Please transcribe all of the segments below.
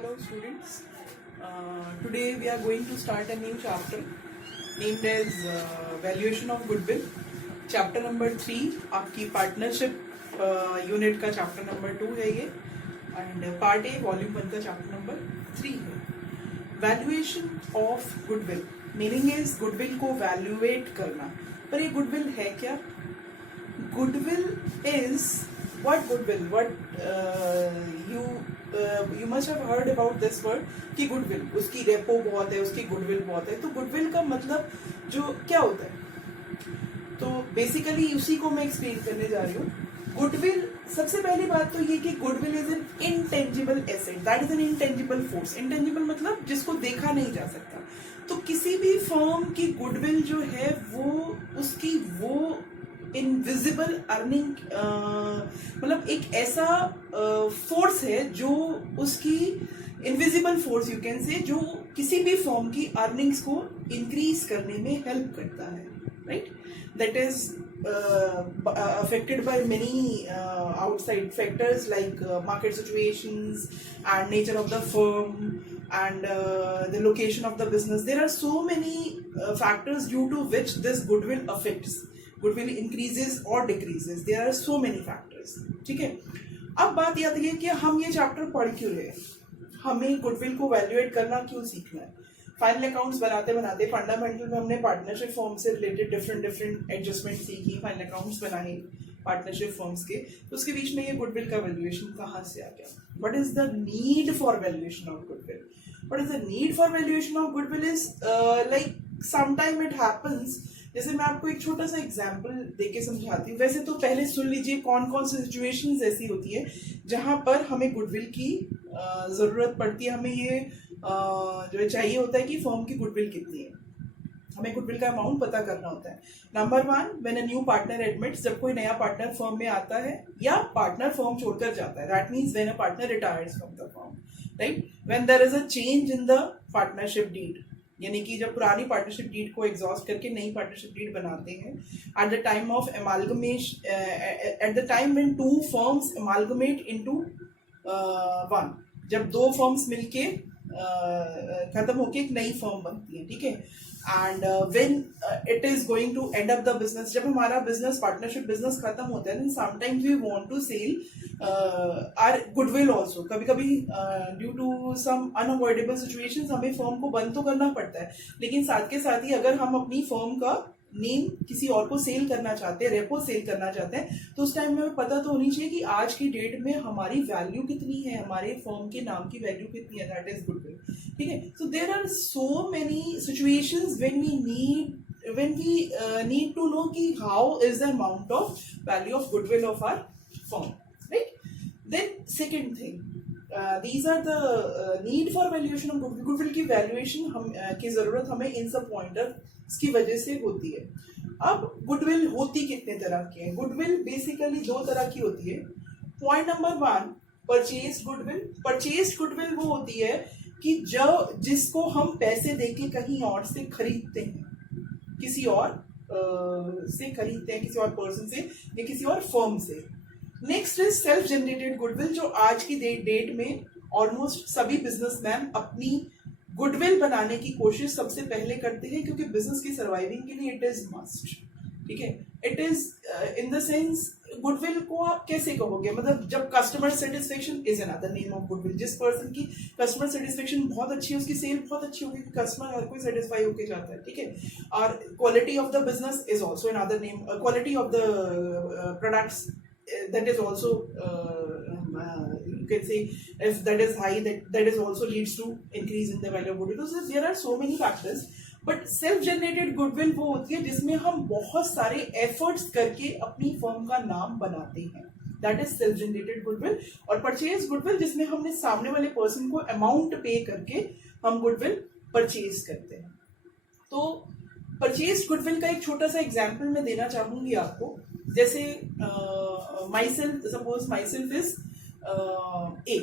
Hello students, today we are going to start a new chapter named as Valuation of Goodwill. Chapter number 3 आपकी partnership unit का chapter number 2 है ये and part A volume 1 का chapter number 3 है. Valuation of Goodwill meaning is goodwill को valuate करना. पर ये goodwill है क्या? Goodwill is what goodwill? You must have heard about this word कि goodwill उसकी रेपो बहुत है, उसकी goodwill बहुत है. तो goodwill का मतलब जो क्या होता है, तो बेसिकली उसी को मैं एक्सप्लेन करने जा रही हूँ. गुडविल, सबसे पहली बात तो ये कि goodwill is an intangible asset, that is an intangible force. Intangible मतलब जिसको देखा नहीं जा सकता. तो किसी भी फर्म की गुडविल जो है वो उसकी वो इनविजिबल अर्निंग मतलब एक ऐसा फोर्स है जो उसकी invisible force you can say, जो किसी भी फर्म की अर्निंग्स को इंक्रीज करने में हेल्प करता है, right. That is affected by many outside factors like market situations and nature of the firm and the location of the business. There are so many factors due to which this goodwill affects. Goodwill increases or decreases. There are so many factors. ठीक है. अब बात ये आती है कि हम ये चैप्टर पढ़ क्यों रहे हैं, हमें गुडविल को वैल्यूएट करना क्यों सीखना है. फाइनल अकाउंट्स बनाते बनाते फंडामेंटल में हमने पार्टनरशिप फर्म से रिलेटेड डिफरेंट एडजस्टमेंट सीखी, फाइनल अकाउंट्स बनाए पार्टनरशिप फर्म्स के. तो उसके बीच में ये गुडविल का वैल्यूएशन कहाँ से आ गया. What is the need for valuation of goodwill? What is the need for valuation of goodwill is like sometime it happens. जैसे मैं आपको एक छोटा सा एग्जाम्पल देके समझाती हूँ. वैसे तो पहले सुन लीजिए कौन कौन सी सिचुएशंस ऐसी होती है जहां पर हमें गुडविल की जरूरत पड़ती है. हमें ये जो चाहिए होता है कि फर्म की गुडविल कितनी है, हमें गुडविल का अमाउंट पता करना होता है. Number 1, when a new partner admits, जब कोई नया पार्टनर फर्म में आता है या पार्टनर फर्म छोड़कर जाता है. That means when a partner retires from the firm, right. When there is a change in the partnership deed, यानी कि जब पुरानी पार्टनरशिप डीड को एग्जॉस्ट करके नई पार्टनरशिप डीड बनाते हैं. At the time of amalgamation, at the time when two firms amalgamate into one, जब दो फर्म्स मिलके खत्म होके एक नई फर्म बनती है, ठीक है. And when it is going to end up the business, जब हमारा बिजनेस पार्टनरशिप बिजनेस खत्म होता है, then sometimes we want to sell our goodwill also. कभी कभी due to some unavoidable situations हमें फर्म को बंद तो करना पड़ता है, लेकिन साथ के साथ ही अगर हम अपनी फर्म का नेम किसी और को सेल करना चाहते हैं, रेपो सेल करना चाहते हैं, तो उस टाइम में हमें पता तो होनी चाहिए कि आज की डेट में हमारी वैल्यू कितनी है, हमारे फर्म के नाम की वैल्यू कितनी है. दैट इज गुडविल, ठीक है. So there are so many situations when we need to know कि how is the amount of value of goodwill of our firm, right. Then second thing, these are the need for valuation of goodwill. Goodwill की valuation हम की जरूरत हमें इन सब pointers की वजह से होती है. अब गुडविल होती कितने तरह की है? गुडविल बेसिकली 2 तरह की होती है. Point number 1, purchase goodwill. Purchase goodwill वो होती है कि जिसको हम पैसे देके कहीं और से खरीदते हैं, किसी और से खरीदते हैं, किसी और पर्सन से या किसी और फर्म से. Next is self generated goodwill, जो आज की डेट में ऑलमोस्ट सभी बिजनेसमैन अपनी गुडविल बनाने की कोशिश सबसे पहले करते हैं, क्योंकि बिजनेस की सर्वाइविंग के लिए इट इज मस्ट, ठीक है. It is in the sense, goodwill को आप कैसे कहोगे, मतलब जब customer satisfaction is another name of goodwill. जिस पर्सन की कस्टमर सेटिस्फेक्शन बहुत अच्छी है, उसकी सेल बहुत अच्छी होगी, कस्टमर हर कोई सेटिस्फाई होके जाता है, ठीक है. और quality of the business is also another name. Quality of the products, that is also you can say, if that is high, that is also leads to increase in the value of goodwill. So there are so many factors, but self generated goodwill वो होती है जिसमें हम बहुत सारे efforts करके अपनी firm का नाम बनाते हैं. That is self generated goodwill. और purchase goodwill जिसमें हमने सामने वाले पर्सन को अमाउंट पे करके हम गुडविल परचेज करते हैं. तो परचेज गुडविल का एक छोटा सा एग्जाम्पल मैं देना चाहूंगी आपको. जैसे myself, suppose myself is a,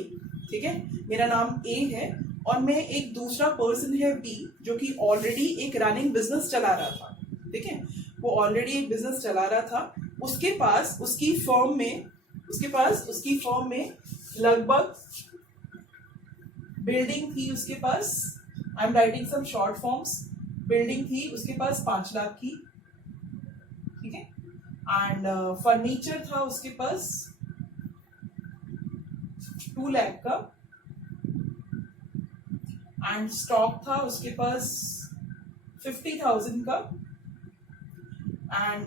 ठीक है. मेरा नाम ए है और मैं एक दूसरा पर्सन है बी, जो कि ऑलरेडी एक रनिंग बिजनेस चला रहा था, ठीक है. वो ऑलरेडी एक बिजनेस चला रहा था. उसके पास उसकी फर्म में लगभग बिल्डिंग थी उसके पास, I am writing some short forms, building थी उसके पास 5 लाख की, ठीक है, एंड फर्नीचर था उसके पास 2 लाख का, एंड स्टॉक था उसके पास 50,000 का, एंड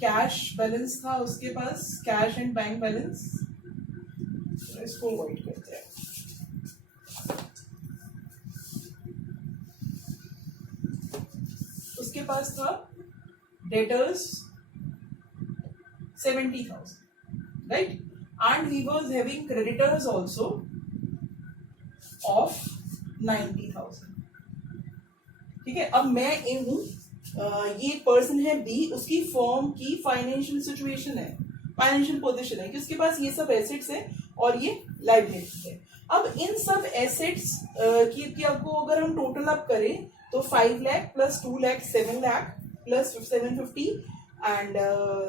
कैश बैलेंस था उसके पास, कैश एंड बैंक बैलेंस, इसको अवॉइड करते हैं। उसके पास था debtors 70,000, right, and he was having creditors also of 90,000, ठीक है। अब मैं ए हूं, ये पर्सन है बी, उसकी फर्म की फाइनेंशियल सिचुएशन है, फाइनेंशियल पोजीशन है कि उसके पास ये सब एसेट्स है और ये लाइबिलिटी है। अब इन सब एसेट्स की आपको अगर हम टोटल अप करें तो 5 lakh plus 2 lakh 7 lakh plus 750 and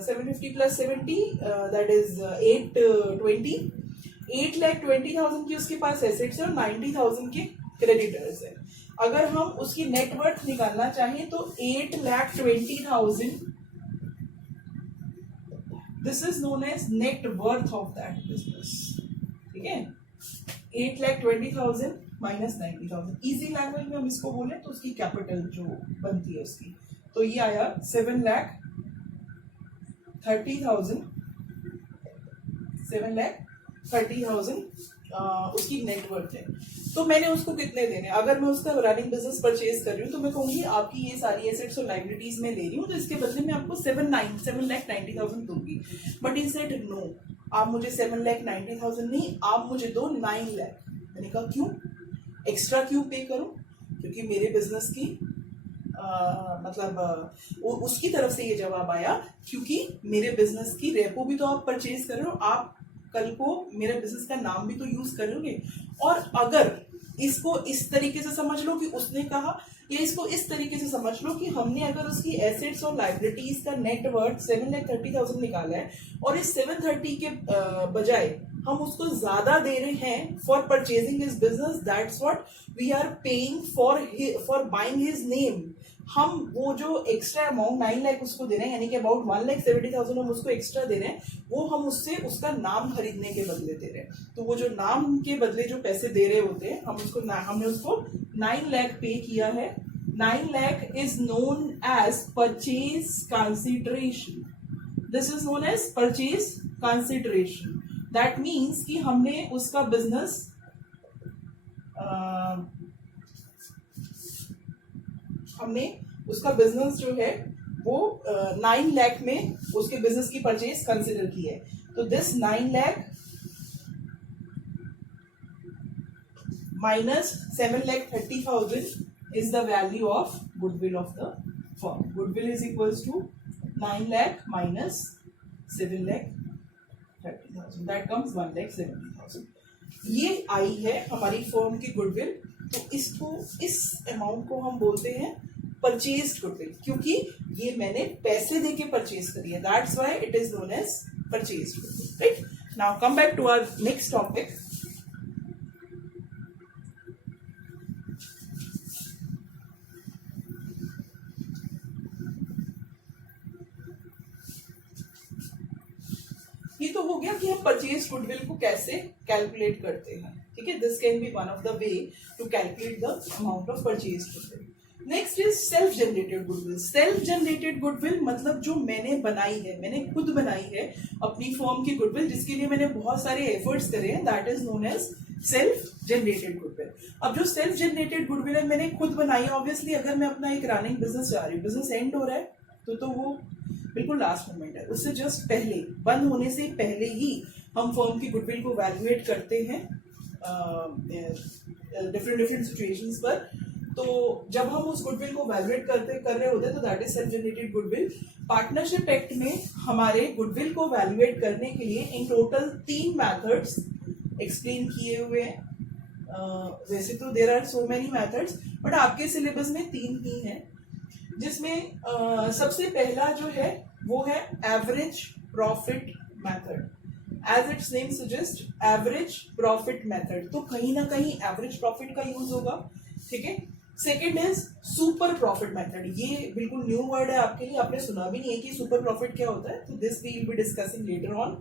750 plus 70 that is 8,20,000 की उसके पास एसेट्स है और 90,000 के क्रेडिटर्स है। अगर हम उसकी नेटवर्थ निकालना चाहें तो 8,20,000, this is known as net worth of that business, ठीक है। 8,20,000 माइनस 90,000, इजी लैंग्वेज में हम इसको बोले तो उसकी कैपिटल जो बनती है उसकी, तो ये आया 7,30,000, 7,30,000 उसकी नेटवर्थ है। तो मैंने उसको कितने देने, अगर मैं उसका रनिंग बिजनेस परचेज कर रही हूँ तो मैं कहूंगी आपकी ये सारी एसेट्स और लाइबिलिटीज में ले रही हूँ तो इसके बदले में आपको 7,90,000 दूंगी, बट ही सेड नो, आप मुझे 7,90,000 नहीं, आप मुझे दो 9 लाख। मैंने कहा क्यों, एक्स्ट्रा क्यों पे करूं, क्योंकि मेरे बिजनेस की उसकी तरफ से ये जवाब आया क्योंकि मेरे बिजनेस की रेपो भी तो आप परचेज कर रहे हो, आप कल को मेरे बिजनेस का नाम भी तो यूज करोगे। और अगर इसको इस तरीके से समझ लो कि उसने कहा, या इसको इस तरीके से समझ लो कि हमने अगर उसकी एसेट्स और लाइबिलिटीज का नेटवर्थ 7,30,000 निकाला है और इस 730 के बजाय हम उसको ज्यादा दे रहे हैं for purchasing his business, that's what we are paying for buying his name. हम वो जो एक्स्ट्रा अमाउंट 9 लाख उसको दे रहे हैं, यानी कि अबाउट 1,70,000 हम उसको एक्स्ट्रा दे रहे हैं, वो हम उससे उसका नाम खरीदने के बदले दे रहे हैं। तो वो जो नाम के बदले जो पैसे दे रहे होते हैं हमने उसको 9 लाख पे किया है। 9 lakh is known as purchase consideration, this is known as purchase consideration. That means कि हमने उसका बिजनेस जो है वो 9 लाख में उसके बिजनेस की परचेज कंसिडर की है। तो this 9 lakh minus 7,30,000 is the value of goodwill of the firm. Goodwill is equals to 9 lakh minus 7,30,000. That comes 1,70,000. ये आई है हमारी फर्म की गुडविल। तो इसको, इस अमाउंट को हम बोलते हैं परचेज गुडविल, क्योंकि ये मैंने पैसे देके परचेज करी है, that's why it is known as purchase goodwill, right. Now come back to our next topic. ये तो हो गया कि हम परचेज गुडविल को कैसे कैलकुलेट करते हैं, ठीक है। This can be one of the way to calculate the amount of purchase goodwill. Next is self generated goodwill. Self generated goodwill मतलब जो मैंने बनाई है, मैंने खुद बनाई है अपनी फर्म की गुडविल, जिसके लिए मैंने बहुत सारे एफर्ट्स करे हैं, that is known as self generated goodwill. अब जो सेल्फ जनरेटेड गुडविल है मैंने खुद बनाई है, ऑब्वियसली अगर मैं अपना एक रनिंग बिजनेस जा रही हूँ, बिजनेस एंड हो रहा है तो वो बिल्कुल लास्ट मोमेंट है, उससे जस्ट पहले, बंद होने से पहले ही हम फर्म की गुडविल को वैल्यूएट करते हैं डिफरेंट सिचुएशंस पर। तो जब हम उस गुडविल को वैल्यूएट कर रहे होते हैं तो that is self generated goodwill. Partnership act में हमारे गुडविल को वैल्यूएट करने के लिए इन टोटल 3 मेथड्स एक्सप्लेन किए हुए हैं। वैसे तो there are so many methods, but आपके सिलेबस में 3 ही हैं, जिसमें सबसे पहला जो है वो है average profit method. As its name suggest average profit method, तो कहीं ना कहीं एवरेज प्रॉफिट का यूज होगा, ठीक है। Second is super profit method, ये बिल्कुल न्यू वर्ड है आपके लिए, आपने सुना भी नहीं है कि सुपर प्रॉफिट क्या होता है, तो this we will be discussing later on.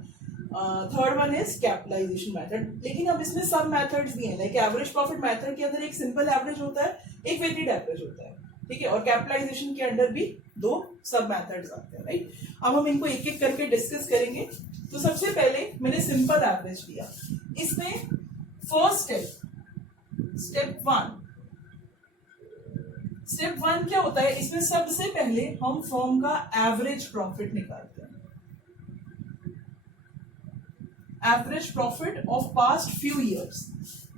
Third one is capitalisation method, लेकिन अब इसमें सब मेथड्स भी हैं, लाइक एवरेज प्रॉफिट मेथड के अंदर एक सिंपल एवरेज होता है, एक वेटेड एवरेज होता है, ठीक है, और कैपिटलाइजेशन के अंदर भी दो सब मेथड्स आते हैं, राइट। अब हम इनको एक एक करके डिस्कस करेंगे। तो सबसे पहले मैंने सिंपल एवरेज लिया, इसमें फर्स्ट स्टेप वन क्या होता है, इसमें सबसे पहले हम फर्म का एवरेज प्रॉफिट निकालते हैं, average profit of past few years,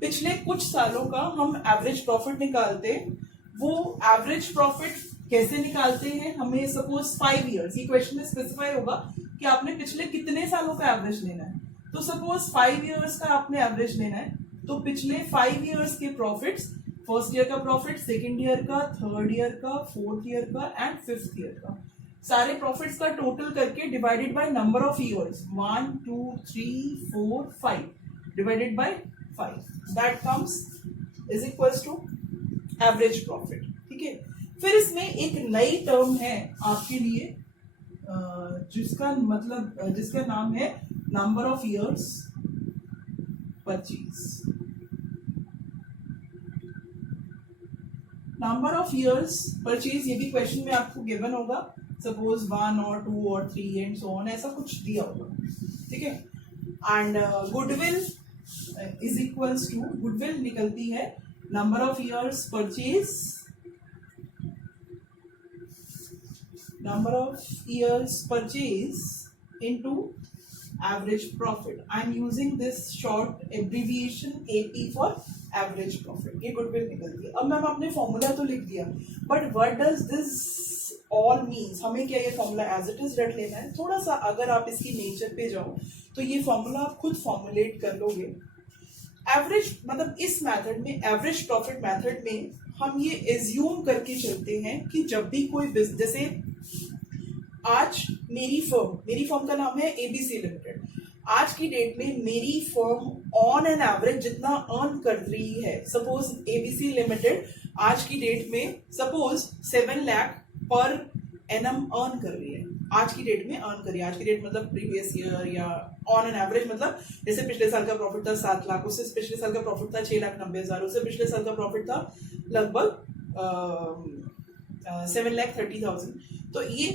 पिछले कुछ सालों का हम एवरेज प्रॉफिट निकालते हैं। वो एवरेज प्रॉफिट कैसे निकालते हैं, हमें सपोज 5 इयर्स, ये क्वेश्चन में स्पेसिफाई होगा कि आपने पिछले कितने सालों का एवरेज लेना है, तो सपोज 5 इयर्स का आपने एवरेज लेना है, तो पिछले 5 इयर्स के प्रॉफिट्स, फर्स्ट ईयर का प्रॉफिट, सेकेंड ईयर का, थर्ड ईयर का, फोर्थ ईयर का एंड फिफ्थ ईयर का, सारे प्रॉफिट्स का टोटल करके divided by number of years, 1 2 3 4 5 divided by 5, that comes is equals to average profit, ठीक है। फिर इसमें एक नई टर्म है आपके लिए, जिसका नाम है number of years purchase. Number of years purchase, ये भी क्वेश्चन में आपको गिवन होगा, सपोज 1 और 2 और 3 एंड सो ऑन, ऐसा कुछ दिया होगा, ठीक है। And goodwill is equals to, goodwill निकलती है number of years purchase, number of years purchase into average profit. I am using this short abbreviation AP for average profit, ये गुडविल निकलती है। अब मैम आपने फॉर्मूला तो लिख दिया, but what does this all means, हमें क्या ये फॉर्मूला एज इट इज रट लेना है, थोड़ा सा अगर आप इसकी नेचर पे जाओ तो ये फॉर्मूला आप खुद फॉर्मुलेट कर लोगे। एवरेज मतलब इस मेथड में, एवरेज प्रॉफिट मेथड में हम ये एज्यूम करके चलते हैं कि जब भी कोई बिजनेस, जैसे आज मेरी फर्म का नाम है ABC लिमिटेड, आज की डेट में मेरी फर्म ऑन एन एवरेज जितना अर्न कर रही है, सपोज ABC लिमिटेड आज की डेट में suppose 7 lakh per annum earn कर रही है, आज की डेट में अर्न कर रही है, आज की डेट मतलब प्रीवियस ईयर या ऑन एन एवरेज, मतलब जैसे पिछले साल का प्रॉफिट था 7 लाख, उससे पिछले साल का प्रॉफिट था 6,90,000, उससे पिछले साल का प्रॉफिट था लगभग 7,30,000, तो ये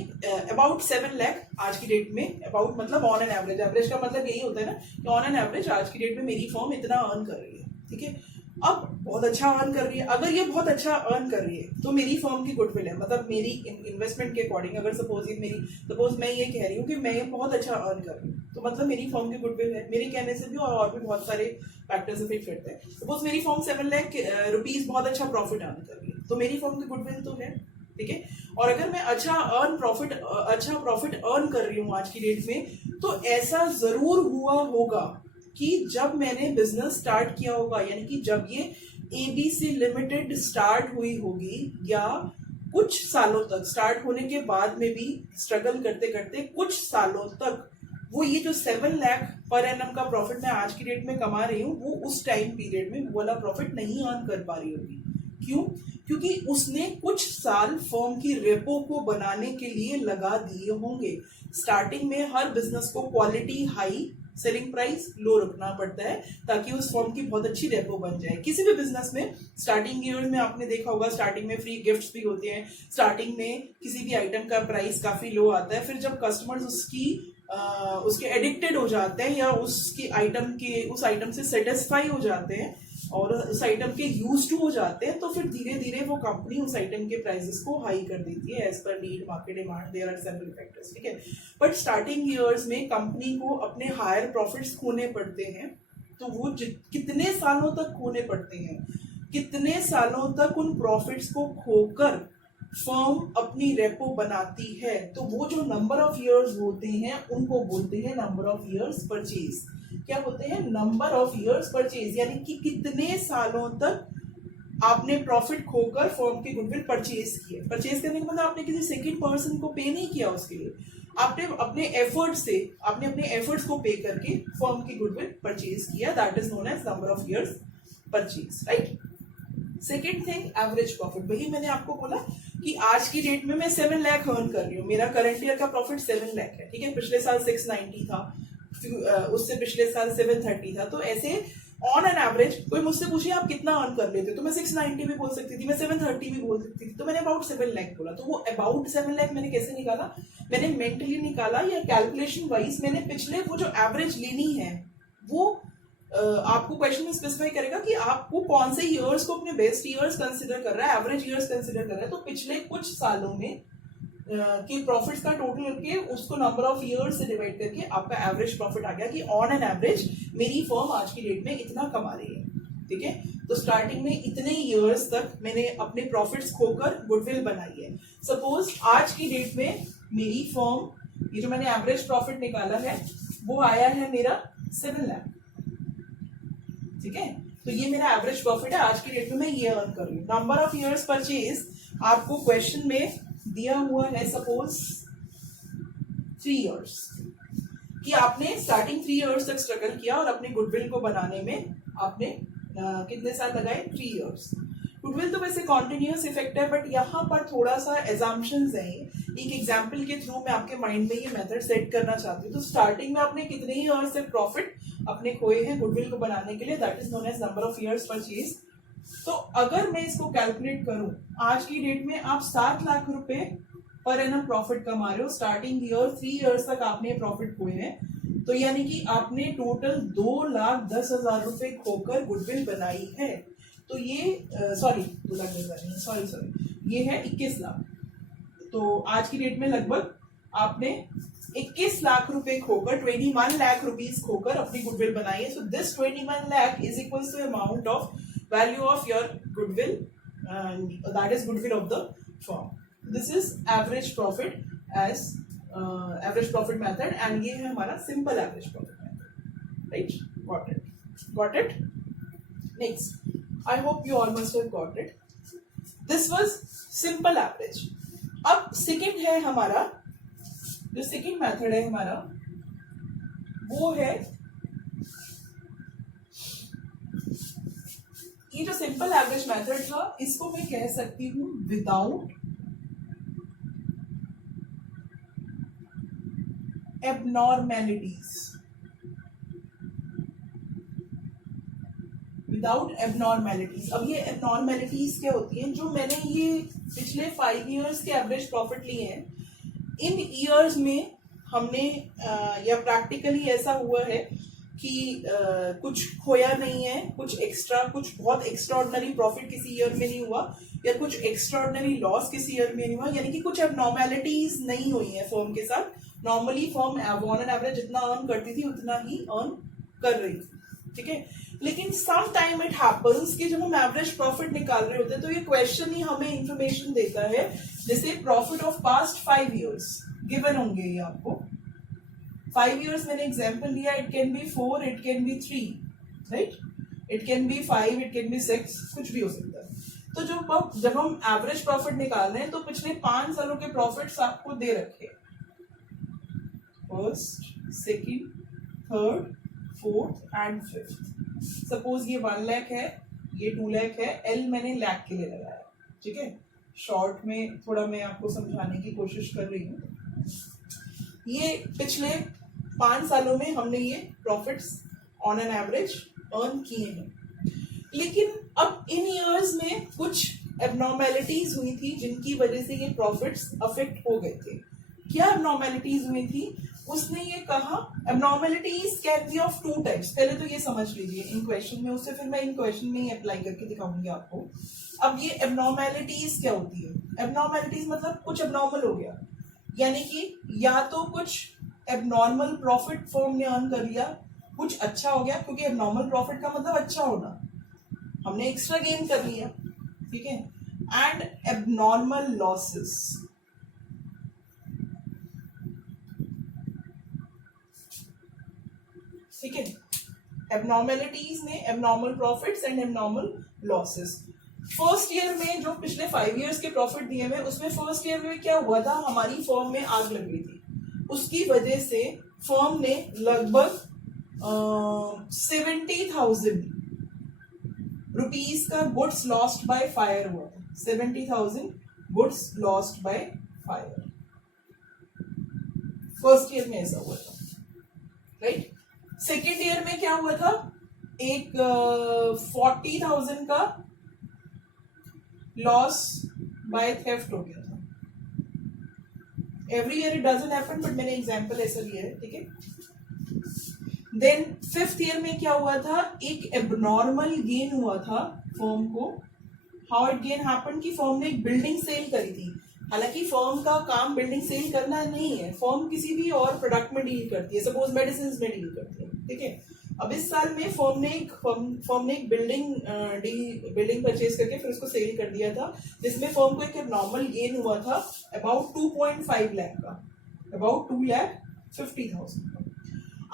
अबाउट 7 लाख आज की डेट में, अबाउट मतलब ऑन एन एवरेज, एवरेज का मतलब यही होता है ना कि ऑन एन एवरेज आज की डेट में मेरी फर्म इतना अर्न कर रही है, ठीक है। अब बहुत अच्छा अर्न कर रही है, अगर ये बहुत अच्छा अर्न कर रही है तो मेरी फर्म की गुडविल है, मतलब मेरी इन्वेस्टमेंट के अकॉर्डिंग, अगर सपोज मैं ये कह रही हूँ कि मैं बहुत अच्छा अर्न कर रही हूँ, तो मतलब मेरी फर्म की गुडविल है, मेरे कहने से भी और भी बहुत सारे फैक्टर्स इफेक्ट करते हैं। सपोज मेरी फर्म 7 लाख रुपीज बहुत अच्छा प्रॉफिट अर्न कर रही है, तो मेरी फर्म की गुडविल तो है, ठीक है। और अगर मैं अच्छा प्रॉफिट अर्न कर रही हूँ आज की डेट में, तो ऐसा जरूर हुआ होगा कि जब मैंने बिजनेस स्टार्ट किया होगा, यानी कि जब ये ABC लिमिटेड स्टार्ट हुई होगी, या कुछ सालों तक, स्टार्ट होने के बाद में भी स्ट्रगल करते करते कुछ सालों तक वो ये जो 7 लाख पर एनम का प्रॉफिट मैं आज की डेट में कमा रही हूँ, वो उस टाइम पीरियड में वो वाला प्रॉफिट नहीं अर्न कर पा रही होगी। क्यों? क्योंकि उसने कुछ साल फर्म की रेपो को बनाने के लिए लगा दिए होंगे। स्टार्टिंग में हर बिजनेस को क्वालिटी हाई, सेलिंग प्राइस लो रखना पड़ता है ताकि उस फर्म की बहुत अच्छी रेपो बन जाए। किसी भी बिजनेस में स्टार्टिंग ईयर में आपने देखा होगा, स्टार्टिंग में फ्री गिफ्ट्स भी होते हैं, स्टार्टिंग में किसी भी आइटम का प्राइस काफी लो आता है, फिर जब कस्टमर्स उसके एडिक्टेड हो जाते हैं या उस आइटम से सेटिस्फाई हो जाते हैं और उस आइटम के यूज टू हो जाते हैं, तो फिर धीरे धीरे वो कंपनी उस आइटम के प्राइसेस को हाई कर देती है as per need, market demand, there are several factors, ठीक है। बट स्टार्टिंग ईयर्स में कंपनी को अपने हायर प्रॉफिट्स खोने पड़ते हैं, तो वो कितने सालों तक खोने पड़ते हैं, कितने सालों तक उन प्रॉफिट्स को खोकर फर्म अपनी रेपो बनाती है, तो वो जो नंबर ऑफ इयर्स होते हैं उनको बोलते हैं नंबर ऑफ इयर्स परचेज। क्या होते हैं? नंबर ऑफ इयर्स परचेज, यानी कि कितने सालों तक आपने प्रॉफिट खोकर फर्म की गुडविल परचेज की है। परचेज करने का मतलब आपने किसी सेकंड पर्सन को पे नहीं किया उसके लिए, आपने अपने एफर्ट्स को पे करके फर्म की गुडविल परचेज किया, that is known as number of years purchase, right. Second thing average profit. वही मैंने आपको बोला कि आज की डेट में मैं 7 लाख अर्न कर रही हूँ, मेरा करंट ईयर का प्रॉफिट 7 लाख है, ठीक है। पिछले साल 690 था, उससे पिछले साल 730 था। तो ऐसे ऑन एन एवरेज कोई मुझसे पूछे आप कितना अर्न कर लेते हो, तो मैं 690 भी बोल सकती थी, मैं 730 भी बोल सकती थी, तो मैंने अबाउट 7 लाख बोला। तो वो अबाउट 7 लाख मैंने कैसे निकाला, मैंने मेंटली निकाला या कैलकुलेशन वाइज मैंने पिछले वो जो एवरेज लेनी है वो आपको क्वेश्चन में स्पेसिफाई करेगा कि आपको कौन से ईयर्स को अपने बेस्ट ईयर्स कंसिडर कर रहा है, एवरेज ईयर्स कंसिडर कर रहा है। तो पिछले कुछ सालों में कि प्रॉफिट्स का टोटल करके उसको नंबर ऑफ ईयर्स से डिवाइड करके आपका एवरेज प्रॉफिट आ गया कि ऑन एन एवरेज मेरी फर्म आज की डेट में इतना कमा रही है, ठीक है। तो स्टार्टिंग में इतने ईयर्स तक मैंने अपने प्रॉफिट्स खोकर गुडविल बनाई है। सपोज आज की डेट में मेरी फर्म, ये जो मैंने एवरेज प्रॉफिट निकाला है वो आया है मेरा 7 लाख, ठीक है। तो ये मेरा एवरेज प्रॉफिट है, आज की डेट में मैं ये अर्न कर रही हूँ। नंबर ऑफ इयर्स परचेज आपको क्वेश्चन में दिया हुआ है, सपोज 3 इयर्स, कि आपने स्टार्टिंग 3 इयर्स तक स्ट्रगल किया और अपने गुडविल को बनाने में आपने कितने साल लगाए, 3 इयर्स। गुडविल तो वैसे कॉन्टिन्यूअस इफेक्ट है, बट यहाँ पर थोड़ा सा एजम्पशंस हैं। एक एग्जाम्पल के थ्रू मैं आपके माइंड में ये मेथड सेट करना चाहती हूँ। तो स्टार्टिंग में आपने कितने ईयर्स से प्रॉफिट अपने खोए हैं गुडविल को बनाने के लिए, that is known as number of years purchase. तो अगर मैं इसको कैलकुलेट करूं, आज की डेट में आप 7 लाख रुपए पर एनम प्रॉफिट कमा रहे हो, स्टार्टिंग ईयर 3 इयर्स तक आपने प्रॉफिट खोए हैं, तो यानी कि आपने टोटल 2,10,000 रुपए खोकर गुडविल बनाई है। तो ये सॉरी 2 लाख नहीं, सॉरी ये है 21 लाख। तो आज की डेट में लगभग आपने 21 लाख रुपए खोकर 21 लाख रुपीस खोकर अपनी गुडविल बनाई है। So this 21 lakh is equal to amount of value of your goodwill, and that is goodwill of the firm. This is average profit as average profit method, and ये है हमारा simple average profit method, right? Got it? Next, I hope you all must have got it. This was simple average. अब second है हमारा, जो second method है हमारा वो है, ये जो सिंपल एवरेज मेथड था इसको मैं कह सकती हूं विदाउट एबनॉर्मेलिटीज। अब ये एबनॉर्मेलिटीज क्या होती हैं, जो मैंने ये पिछले 5 इयर्स के एवरेज प्रॉफिट लिए हैं, इन इयर्स में हमने या प्रैक्टिकली ऐसा हुआ है कि कुछ खोया नहीं है, कुछ बहुत एक्स्ट्राऑर्डिनरी प्रॉफिट किसी ईयर में नहीं हुआ, या कुछ एक्स्ट्राऑर्डिनरी लॉस किसी ईयर में नहीं हुआ, यानी कि कुछ एबनॉर्मेलिटीज नहीं हुई है फर्म के साथ। Normally firm on an average जितना अर्न करती थी उतना ही अर्न कर रही थी, ठीक है। लेकिन सम टाइम इट हैपेंस कि जब हम एवरेज प्रॉफिट निकाल रहे होते हैं तो ये क्वेश्चन ही हमें इंफॉर्मेशन देता है, जैसे profit of past 5 years given होंगे ये आपको। 5 years मैंने एग्जाम्पल लिया, it can be 4, it can be 3, right, it can be 5, it can be 6, कुछ भी हो सकता है। तो जब हम एवरेज प्रॉफिट निकाल रहे हैं तो पिछले 5 सालों के प्रॉफिट्स आपको दे रखे, first, second, third, fourth and fifth. Suppose ये 1 लाख है, ये 2 लाख है, एल मैंने लाख के लिए लगाया, ठीक है। शॉर्ट में थोड़ा मैं आपको समझाने की कोशिश कर रही हूँ। ये पिछले 5 सालों में हमने ये profits on an average earn किए हैं, लेकिन अब इन इयर्स में कुछ एबनॉर्मेलिटीज हुई थी जिनकी वजह से ये प्रॉफिट्स अफेक्ट हो गए थे। क्या एबनॉर्मेलिटीज हुई थी, उसने ये कहा abnormalities can be of 2 types. पहले तो ये समझ लीजिए इन क्वेश्चन में, उससे फिर मैं इन क्वेश्चन में ही अप्लाई करके दिखाऊंगी आपको। अब ये एबनॉर्मेलिटीज क्या होती है, एबनॉर्मेलिटीज मतलब कुछ एबनॉर्मल हो गया, यानी कि या तो कुछ एबनॉर्मल प्रॉफिट फर्म ने अर्न कर लिया, कुछ अच्छा हो गया, क्योंकि एबनॉर्मल प्रॉफिट का मतलब अच्छा होना, हमने एक्स्ट्रा गेन कर लिया, ठीक है। एंड एबनॉर्मल लॉसेस, ठीक है। एबनॉर्मेलिटीज में abnormal profits and abnormal losses. First year में जो पिछले 5 इयर्स के प्रॉफिट दिए हुए, उसमें फर्स्ट ईयर में क्या हुआ था, हमारी फर्म में आग लग गई थी। उसकी वजह से फर्म ने लगभग 70,000 रुपीज का गुड्स लॉस्ट बाय फायर हुआ था। 70,000 goods lost by fire first year में ऐसा हुआ था, राइट। सेकेंड ईयर में क्या हुआ था, एक 40,000 का लॉस बाय थेफ्ट हो गया था। Every year it doesn't happen, but मैंने एग्जांपल ऐसा लिया है, ठीक है। देन फिफ्थ ईयर में क्या हुआ था, एक एबनॉर्मल गेन हुआ था फर्म को। हाउ इट गेन हैपन कि फर्म ने एक बिल्डिंग सेल करी थी। हालांकि फर्म का काम बिल्डिंग सेल करना नहीं है, फर्म किसी भी और प्रोडक्ट में डील करती है, सपोज मेडिसिन में डील करती है, ठीक है। अब इस साल में फर्म ने एक बिल्डिंग परचेज करके फिर उसको सेल कर दिया था, जिसमें फर्म को एक नॉर्मल गेन हुआ था अबाउट 2.5 लाख का, अबाउट 2,50,000 का।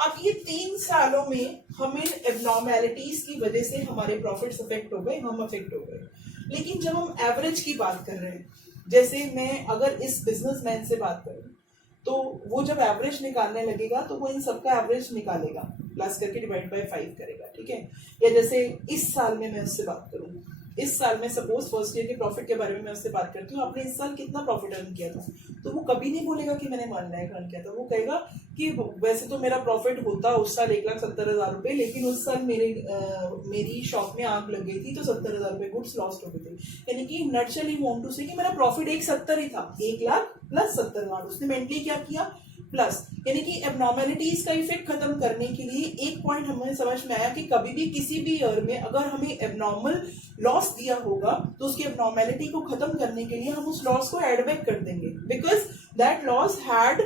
अब ये 3 सालों में हम इन एबनॉर्मेलिटीज की वजह से हमारे प्रॉफिट्स अफेक्ट हो गए, हम अफेक्ट हो गए। लेकिन जब हम एवरेज की बात कर रहे हैं, जैसे मैं अगर इस बिजनेसमैन से बात करूं, तो वो जब एवरेज निकालने लगेगा तो वो इन सबका एवरेज निकालेगा, प्लस करके डिवाइड बाय 5 करेगा, ठीक है। या जैसे इस साल में मैं उससे बात करूं, इस साल में सपोज फर्स्ट ईयर के प्रॉफिट के बारे में मैं उससे बात करती हूँ, आपने इस साल कितना प्रॉफिट अर्न किया था, तो वो कभी नहीं बोलेगा कि मैंने 1 लाख अर्न किया था। वो कहेगा कि वैसे तो मेरा प्रॉफिट होता उस साल 1,70,000 रुपए, लेकिन उस साल मेरी शॉप में आग लग गई थी तो 70,000 रुपए गुड्स लॉस्ट हो गए थे। यानी कि नर्चरली वांट टू से कि मेरा प्रॉफिट 1,70 ही था, 1 लाख प्लस 70,000। उसने मेंटली क्या किया, प्लस। यानी कि एबनॉर्मेलिटीज का इफेक्ट खत्म करने के लिए एक पॉइंट हमें समझ में आया कि कभी भी किसी भी ईयर में अगर हमें एबनॉर्मल लॉस दिया होगा तो उसकी एबनॉर्मेलिटी को खत्म करने के लिए हम उस लॉस को एड बैक कर देंगे, because that loss had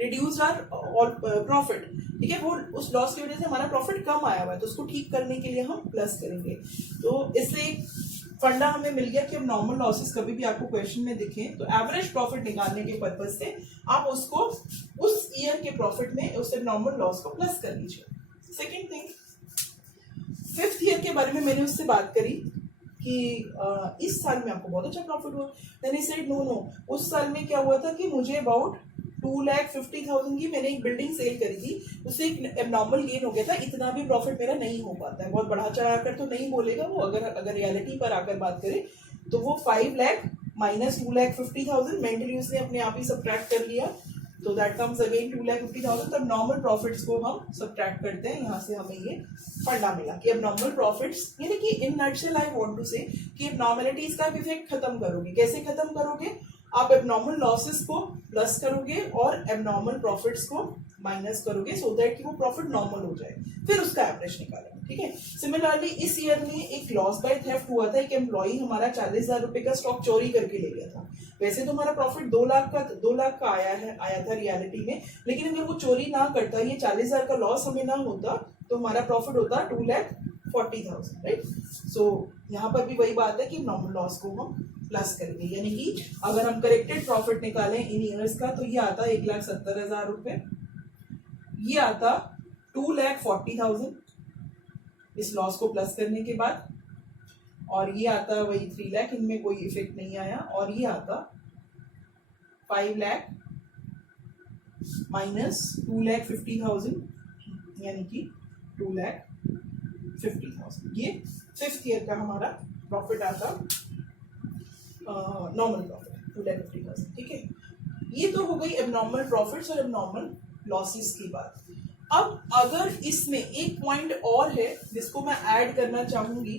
reduced our profit, ठीक है। वो उस लॉस की वजह से हमारा प्रॉफिट कम आया हुआ है, तो उसको ठीक करने के लिए हम प्लस करेंगे। तो इससे फंडा हमें मिल गया कि अब नॉर्मल लॉसेस कभी भी आपको क्वेश्चन में दिखें तो एवरेज प्रॉफिट निकालने के पर्पज से आप उसको उस ईयर के प्रॉफिट में उससे नॉर्मल लॉस को प्लस कर लीजिए। सेकेंड थिंग, फिफ्थ ईयर के बारे में मैंने उससे बात करी कि इस साल में आपको बहुत अच्छा प्रॉफिट हुआ। देन ही सेड नो, उस साल में क्या हुआ था कि मुझे अबाउट 2,50,000 की मैंने एक बिल्डिंग सेल करी थी, उससे एक एबनॉर्मल गेन हो गया था, इतना भी प्रॉफिट मेरा नहीं हो पाता है। बहुत बढ़ा चढ़ा कर तो नहीं बोलेगा वो, अगर रियलिटी पर आकर बात करें तो वो 5 लाख माइनस 2,50,000 मेंटली उसने अपने आप ही सब्ट्रैक्ट कर लिया, तो दैट कम्स अगेन 2,50,000। तब नॉर्मल प्रॉफिट्स को हम सब्ट्रैक्ट करते हैं, यहाँ से हमें ये फंडा मिला कि अब नॉर्मल प्रॉफिट्स, यानी कि in nutshell I want to say कि एबनॉर्मेलिटीज का इफेक्ट खत्म करोगे। कैसे खत्म करोगे, आप एबनॉर्मल लॉसेस को प्लस करोगे और एबनॉर्मल प्रॉफिट्स को माइनस करोगे, सो दैट कि वो प्रॉफिट नॉर्मल हो जाए, फिर उसका एवरेज निकालेंगे, ठीक है। सिमिलरली इस ईयर में एक लॉस बाय थेफ्ट हुआ था, एक एम्प्लॉई हमारा 40,000 रुपए का स्टॉक चोरी करके ले गया था। वैसे तो हमारा प्रॉफिट 2 लाख का आया था रियलिटी में, लेकिन अगर वो चोरी ना करता, ये 40,000 का लॉस हमें ना होता, तो हमारा प्रॉफिट होता 2,40,000, राइट। सो यहाँ पर भी वही बात है कि नॉर्मल लॉस को हम प्लस करेंगे, यानी कि अगर हम करेक्टेड प्रॉफिट निकालें इन ईयर्स का तो ये आता 1,70,000 रुपए, ये आता 2,40,000 इस लॉस को प्लस करने के बाद, और ये आता वही 3 लाख, इनमें कोई इफेक्ट नहीं आया, और ये आता 5 लाख माइनस 2,50,000 यानी कि 2,50,000। ये फिफ्थ ईयर का हमारा प्रॉफिट आता, नॉर्मल प्रॉफिट 2,50,000, ठीक है। ये तो हो गई एबनॉर्मल प्रॉफिट्स और एबनॉर्मल लॉसेस की बात। अब अगर इसमें एक पॉइंट और है जिसको मैं ऐड करना चाहूंगी,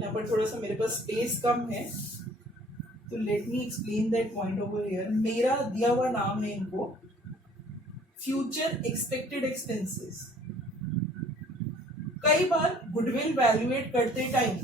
यहाँ पर थोड़ा सा मेरे पास स्पेस कम है, तो let me explain that point over here. मेरा दिया हुआ नाम है इनको फ्यूचर एक्सपेक्टेड एक्सपेंसेस। कई बार गुडविल वैल्यूएट करते टाइम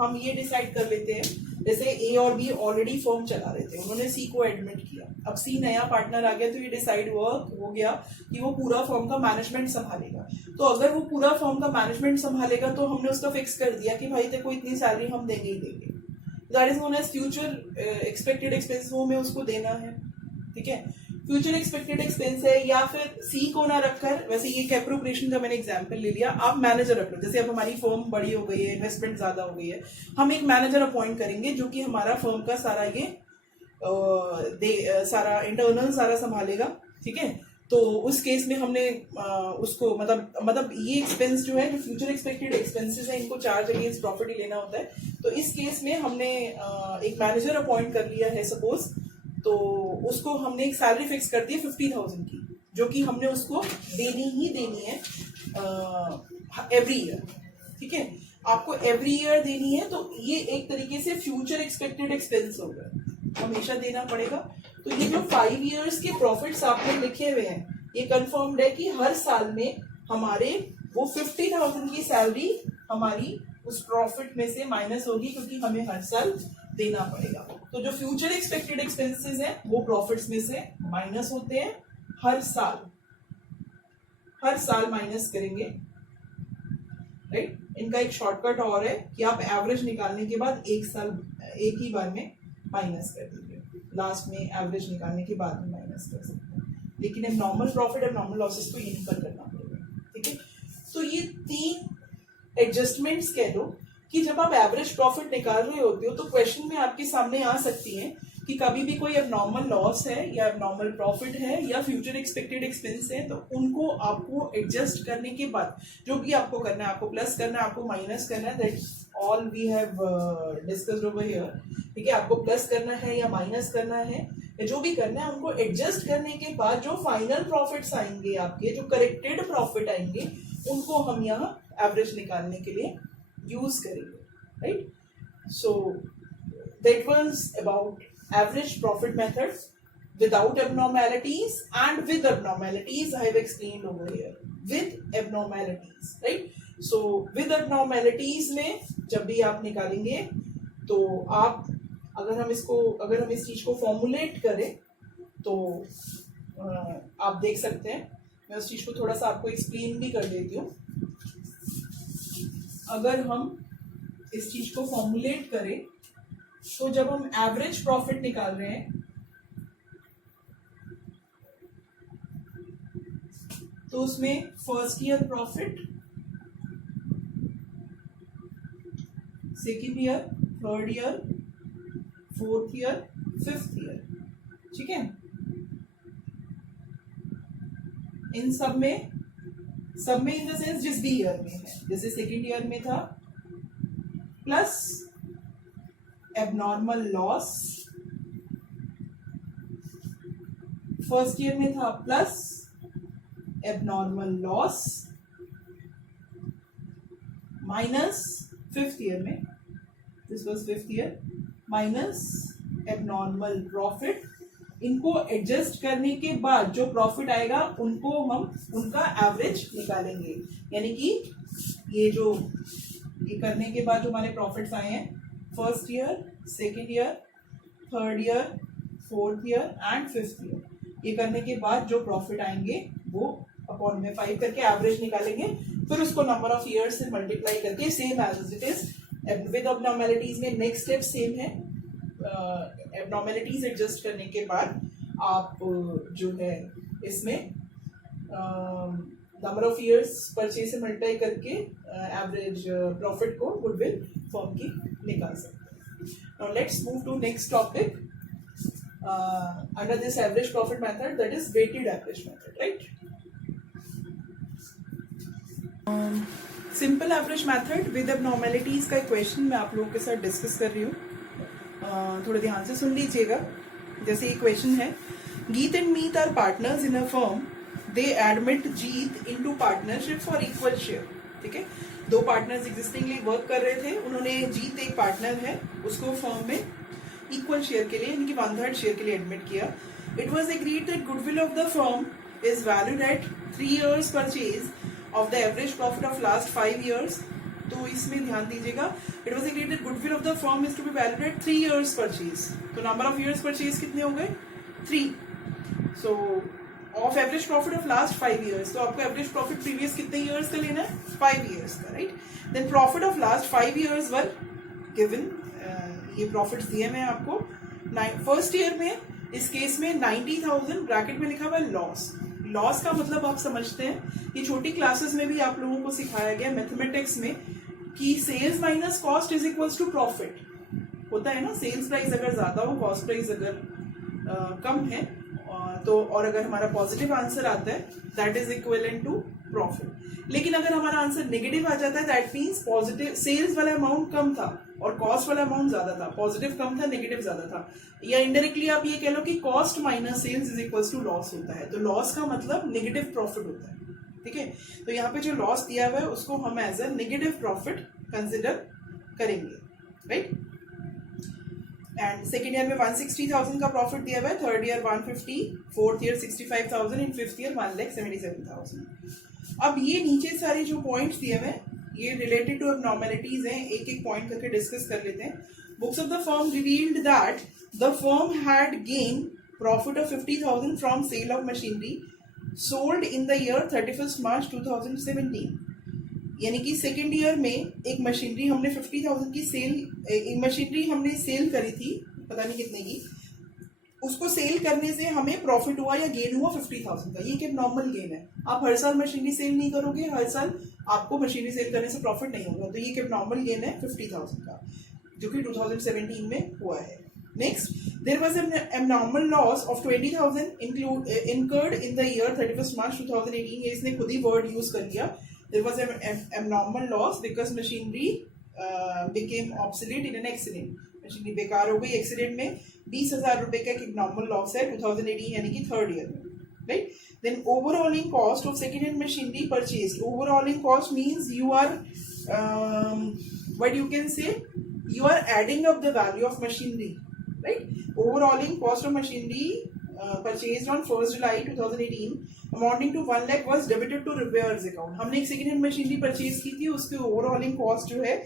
हम ये डिसाइड कर लेते हैं, जैसे ए और बी ऑलरेडी फर्म चला रहे थे, उन्होंने सी को एडमिट किया, अब सी नया पार्टनर आ गया, तो ये डिसाइड हो गया कि वो पूरा फर्म का मैनेजमेंट संभालेगा। तो अगर वो पूरा फर्म का मैनेजमेंट संभालेगा तो हमने उसका फिक्स कर दिया कि भाई तेरे को इतनी सैलरी हम देंगे ही देंगे, that is known as future expected expense, वो हमें उसको देना है, ठीक है। फ्यूचर एक्सपेक्टेड एक्सपेंस है, या फिर सी को ना रखकर, वैसे ये कैप्रो ऑपरेशन का मैंने एग्जांपल ले लिया, आप मैनेजर रख लो। जैसे अब हमारी फर्म बड़ी हो गई है, इन्वेस्टमेंट ज्यादा हो गई है, हम एक मैनेजर अपॉइंट करेंगे जो कि हमारा फर्म का सारा ये सारा इंटरनल सारा संभालेगा, ठीक है। तो उस केस में हमने उसको मतलब ये एक्सपेंस जो है, जो फ्यूचर एक्सपेक्टेड एक्सपेंसेस है, इनको चार्ज अगेंस्ट प्रॉफिट ही लेना होता है। तो इस केस में हमने एक मैनेजर अपॉइंट कर लिया है सपोज, तो उसको हमने एक सैलरी फिक्स कर दी है 50,000 की, जो कि हमने उसको देनी ही देनी है एवरी ईयर। ठीक है, आपको एवरी ईयर देनी है, तो ये एक तरीके से फ्यूचर एक्सपेक्टेड एक्सपेंस होगा, हमेशा देना पड़ेगा। तो ये जो 5 इयर्स के प्रॉफिट्स आपने लिखे हुए हैं, ये कंफर्म्ड है कि हर साल में हमारे वो 50,000 की सैलरी हमारी उस प्रॉफिट में से माइनस होगी, क्योंकि हमें हर साल देना पड़ेगा। तो जो फ्यूचर एक्सपेक्टेड एक्सपेंसेस हैं वो प्रॉफिट्स में से माइनस होते हैं हर साल माइनस करेंगे, राइट। इनका एक शॉर्टकट और है कि आप एवरेज निकालने के बाद एक ही बार में माइनस कर दीजिए, लास्ट में एवरेज निकालने के बाद में माइनस कर सकते हैं, लेकिन अब नॉर्मल प्रॉफिट और नॉर्मल लॉसेस को यहीं पर करना पड़ेगा। ठीक है, तो ये 3 एडजस्टमेंट्स कह लो कि जब आप एवरेज प्रॉफिट निकाल रहे होते हो तो क्वेश्चन में आपके सामने आ सकती है कि कभी भी कोई एबनॉर्मल लॉस है या एबनॉर्मल प्रॉफिट है या फ्यूचर एक्सपेक्टेड एक्सपेंस है, तो उनको आपको एडजस्ट करने के बाद जो भी आपको करना है, आपको प्लस करना है, आपको माइनस करना है, that's all we have discussed over here. ठीक है, आपको प्लस करना है या माइनस करना है या जो भी करना है, उनको एडजस्ट करने के बाद जो फाइनल प्रॉफिट्स आएंगे आपके, जो करेक्टेड प्रॉफिट आएंगे, उनको हम यहाँ एवरेज निकालने के लिए यूज करेंगे, right. So that was about average profit method without abnormalities and with abnormalities. I have explained over here with abnormalities, right? So with abnormalities में जब भी आप निकालेंगे तो आप अगर हम इस चीज को फॉर्मुलेट करें तो आप देख सकते हैं, मैं उस चीज को थोड़ा सा आपको एक्सप्लेन भी कर देती हूँ। अगर हम इस चीज को फॉर्मुलेट करें तो जब हम एवरेज प्रॉफिट निकाल रहे हैं तो उसमें first year profit, second year, third year, fourth year, fifth year, ठीक है, इन सब में इन द सेंस जिस भी ईयर में है, जैसे सेकेंड ईयर में था plus abnormal loss, first year में था plus abnormal loss, minus fifth year में, this was fifth year, minus abnormal profit. इनको एडजस्ट करने के बाद जो प्रॉफिट आएगा उनको हम उनका एवरेज निकालेंगे, यानी कि ये करने के बाद जो हमारे प्रॉफिट्स आए हैं first year, second year, third year, fourth year and fifth year, ये करने के बाद जो प्रॉफिट आएंगे वो अपॉन में 5 करके एवरेज निकालेंगे, फिर उसको नंबर ऑफ ईयर्स से मल्टीप्लाई करके same as it is. With abnormalities में नेक्स्ट स्टेप सेम है, एबनॉर्मैलिटीज एडजस्ट करने के बाद आप जो है इसमें नंबर ऑफ ईयर्स परचेज से मल्टीप्लाई करके एवरेज प्रॉफिट को गुडविल फॉर्म की निकाल सकते हैं। Now let's move to next topic under this average profit method, that is weighted average method, right? Simple average method with abnormalities का question मैं आप लोगों के साथ डिस्कस कर रही हूँ, थोड़ा ध्यान से सुन लीजिएगा। जैसे ये क्वेश्चन है, Geet and Meet are partners in a firm, they admit Jeet into partnership for equal share. ठीक है, 2 पार्टनर्स एग्जिस्टिंगली वर्क कर रहे थे, उन्होंने जीत एक पार्टनर है उसको फर्म में इक्वल शेयर के लिए यानी कि 1/3 शेयर के लिए एडमिट किया। It was agreed that goodwill of the firm is valued at 3 years purchase of the average profit of last 5 years। तो इसमें ध्यान दीजिएगा, it was agreed that goodwill of the firm is to be valued at 3 years purchase. तो number of years purchase कितने हो गए? 3। So of average profit of last 5 years, तो आपको एवरेज प्रॉफिट प्रीवियस कितने ईयर्स का लेना है? 5 years का, right. Then profit of last 5 years were given, ये प्रॉफिट्स दिए मैं आपको। फर्स्ट ईयर में इस केस में 90,000 ब्रैकेट में लिखा हुआ है लॉस। लॉस का मतलब आप समझते हैं, ये छोटी क्लासेस में भी आप लोगों को सिखाया गया मैथमेटिक्स में कि sales minus cost is equals to profit होता है ना। सेल्स प्राइस अगर ज्यादा हो, कॉस्ट प्राइस अगर कम है, तो और अगर हमारा पॉजिटिव आंसर आता है that is equivalent to profit. लेकिन अगर हमारा आंसर नेगेटिव आ जाता है दैट मीन्स पॉजिटिव सेल्स वाला अमाउंट कम था और कॉस्ट वाला अमाउंट ज्यादा था, पॉजिटिव कम था नेगेटिव ज्यादा था, या इनडायरेक्टली आप ये कह लो कि cost minus sales is equals to loss होता है। तो लॉस का मतलब नेगेटिव प्रॉफिट होता है, ठीक है। तो यहाँ पे जो लॉस दिया हुआ है उसको हम as a negative profit consider करेंगे, राइट। एंड सेकेंड ईयर में 160,000 का प्रॉफिट दिया हुआ है, third year 150, fourth year 65,000, in fifth year 1,77,000। अब ये नीचे सारे जो पॉइंट्स दिए हुए हैं ये रिलेटेड टू एबनॉर्मलिटीज हैं, एक एक पॉइंट करके डिस्कस कर लेते हैं। Books of the firm revealed that the firm had gain profit of 50,000 from sale of machinery sold in the year 31 March 2017। यानी कि सेकेंड ईयर में एक मशीनरी हमने 50,000 की एक मशीनरी हमने सेल करी थी, पता नहीं कितने की, उसको सेल करने से हमें प्रॉफिट हुआ या गेन हुआ 50,000 का। ये एक नॉर्मल गेन है। आप हर साल मशीनरी सेल नहीं करोगे, हर साल आपको मशीनरी सेल करने से प्रॉफिट नहीं होगा। तो ये एक नॉर्मल गेन है 50,000 का, जो कि 2017 में हुआ है। Next, there was an abnormal loss of 20,000 incurred in the year 31st March 2018. ये इसने खुद ही word use कर लिया। There was an abnormal loss because machinery became obsolete in an accident. Machinery बेकार हो गई एक्सीडेंट में। 20,000 रुपए का एक नॉर्मल लॉस है 2018 यानी कि थर्ड ईयर में, right. Then overhauling cost of second hand machinery purchase. Overhauling cost means you are what you can say, you are adding up the value of machinery, right? Overalling cost of machinery purchased on 1st July 2018 amounting to 1 lakh was debited to repairs account. हमने एक second hand machinery purchase की थी, उसकी overhauling cost जो है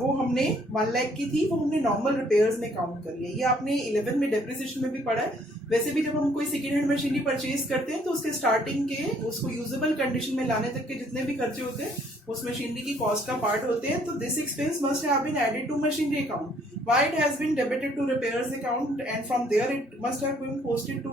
वो हमने 1 लाख की थी, वो हमने नॉर्मल रिपेयर्स में काउंट कर लिया। ये आपने 11 में डेप्रिसिएशन में भी पढ़ा है। वैसे भी जब हम कोई सेकेंड हैंड मशीनरी परचेज करते हैं तो उसके स्टार्टिंग के उसको यूजेबल कंडीशन में लाने तक के जितने भी खर्चे होते हैं उस मशीनरी की कॉस्ट का पार्ट होते हैं। तो this expense must have been added to machinery account, why it has been debited to repairs account and from there it must have been posted to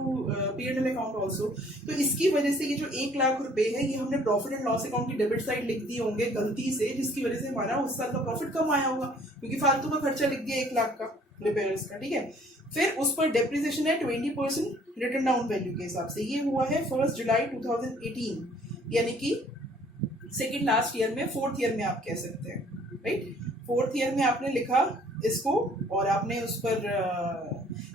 P&L account also. तो इसकी वजह से ये जो 1 लाख रुपए है ये हमने प्रॉफिट एंड लॉस अकाउंट की डेबिट साइड लिख दिए होंगे गलती से, जिसकी वजह से हमारा उस साल का प्रॉफिट कम आया होगा क्योंकि फालतू का खर्चा लिख दिया 1 लाख का रिपेयर्स का, ठीक है। फिर उस पर डेप्रिसिएशन है 20% रिटर्न डाउन वैल्यू के हिसाब से। ये हुआ है 1 जुलाई 2018 यानी कि सेकेंड लास्ट ईयर में, फोर्थ ईयर में आप कह सकते हैं, राइट। फोर्थ ईयर में आपने लिखा इसको और आपने उस पर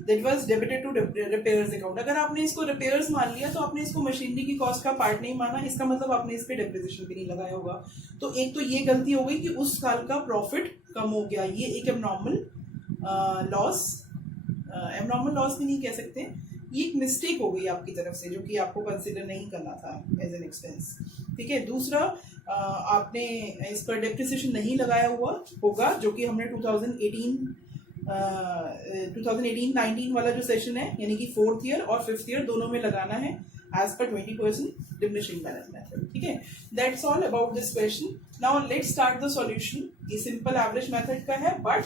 that was debited to repairs account. अगर आपने इसको रिपेयर्स मान लिया तो आपने इसको मशीनरी की कॉस्ट का पार्ट नहीं माना, इसका मतलब आपने इस पे डेप्रिसिएशन भी नहीं लगाया होगा। तो एक तो ये गलती हो गई कि उस साल का प्रॉफिट कम हो गया, ये एक एबनॉर्मल लॉस, एबनॉर्मल लॉस भी नहीं कह सकते, ये एक मिस्टेक हो गई आपकी तरफ से जो कि आपको कंसिडर नहीं करना था एज एन एक्सपेंस, ठीक है। दूसरा आपने इस पर डेप्रिसिएशन नहीं लगाया हुआ होगा जो कि हमने 2018-19 वाला जो सेशन है यानी कि फोर्थ ईयर और फिफ्थ ईयर दोनों में लगाना है एज पर 20% डिमिनिशिंग बैलेंस मेथड, ठीक है। That's all about this question. Now let's start the solution. ये सिंपल एवरेज मेथड का है बट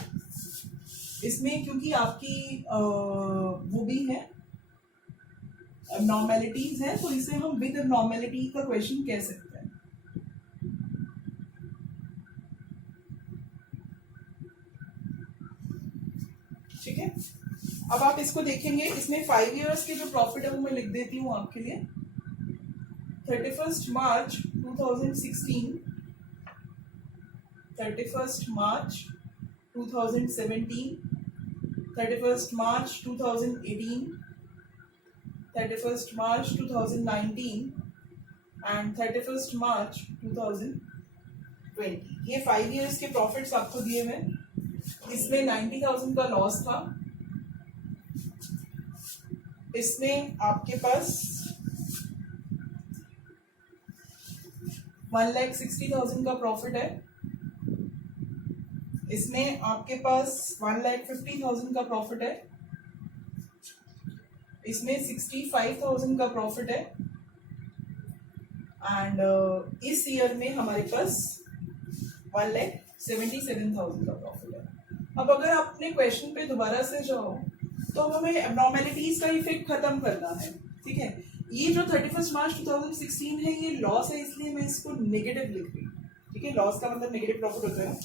इसमें क्योंकि आपकी वो भी है abnormalities है तो इसे हम विद abnormality का क्वेश्चन कह सकते हैं, ठीक है। अब आप इसको देखेंगे, इसमें 5 इयर्स के जो प्रॉफिट है वो मैं लिख देती हूँ आपके लिए। 31st March 2016, 31st March 2017, 31st March 2018, 31st March 2019 and 31st March 2020। ये 5 इयर्स के प्रॉफिट्स आपको दिए हुए। इसमें 90,000 का लॉस था, इसमें आपके पास 1,60,000 का प्रॉफिट है, इसमें आपके पास 1,50,000 का प्रॉफिट है, इसमें 65,000 का प्रॉफिट है एंड इस ईयर में हमारे पास 1,77,000 का प्रॉफिट है। अब अगर आप अपने क्वेश्चन पे दोबारा से जाओ तो हमें एबनॉर्मलिटीज का इफेक्ट खत्म करना है, ठीक है। ये जो 31st मार्च 2016 है ये लॉस है इसलिए मैं इसको नेगेटिव लिख रही हूँ, ठीक है। लॉस का मतलब नेगेटिव प्रॉफिट होता है।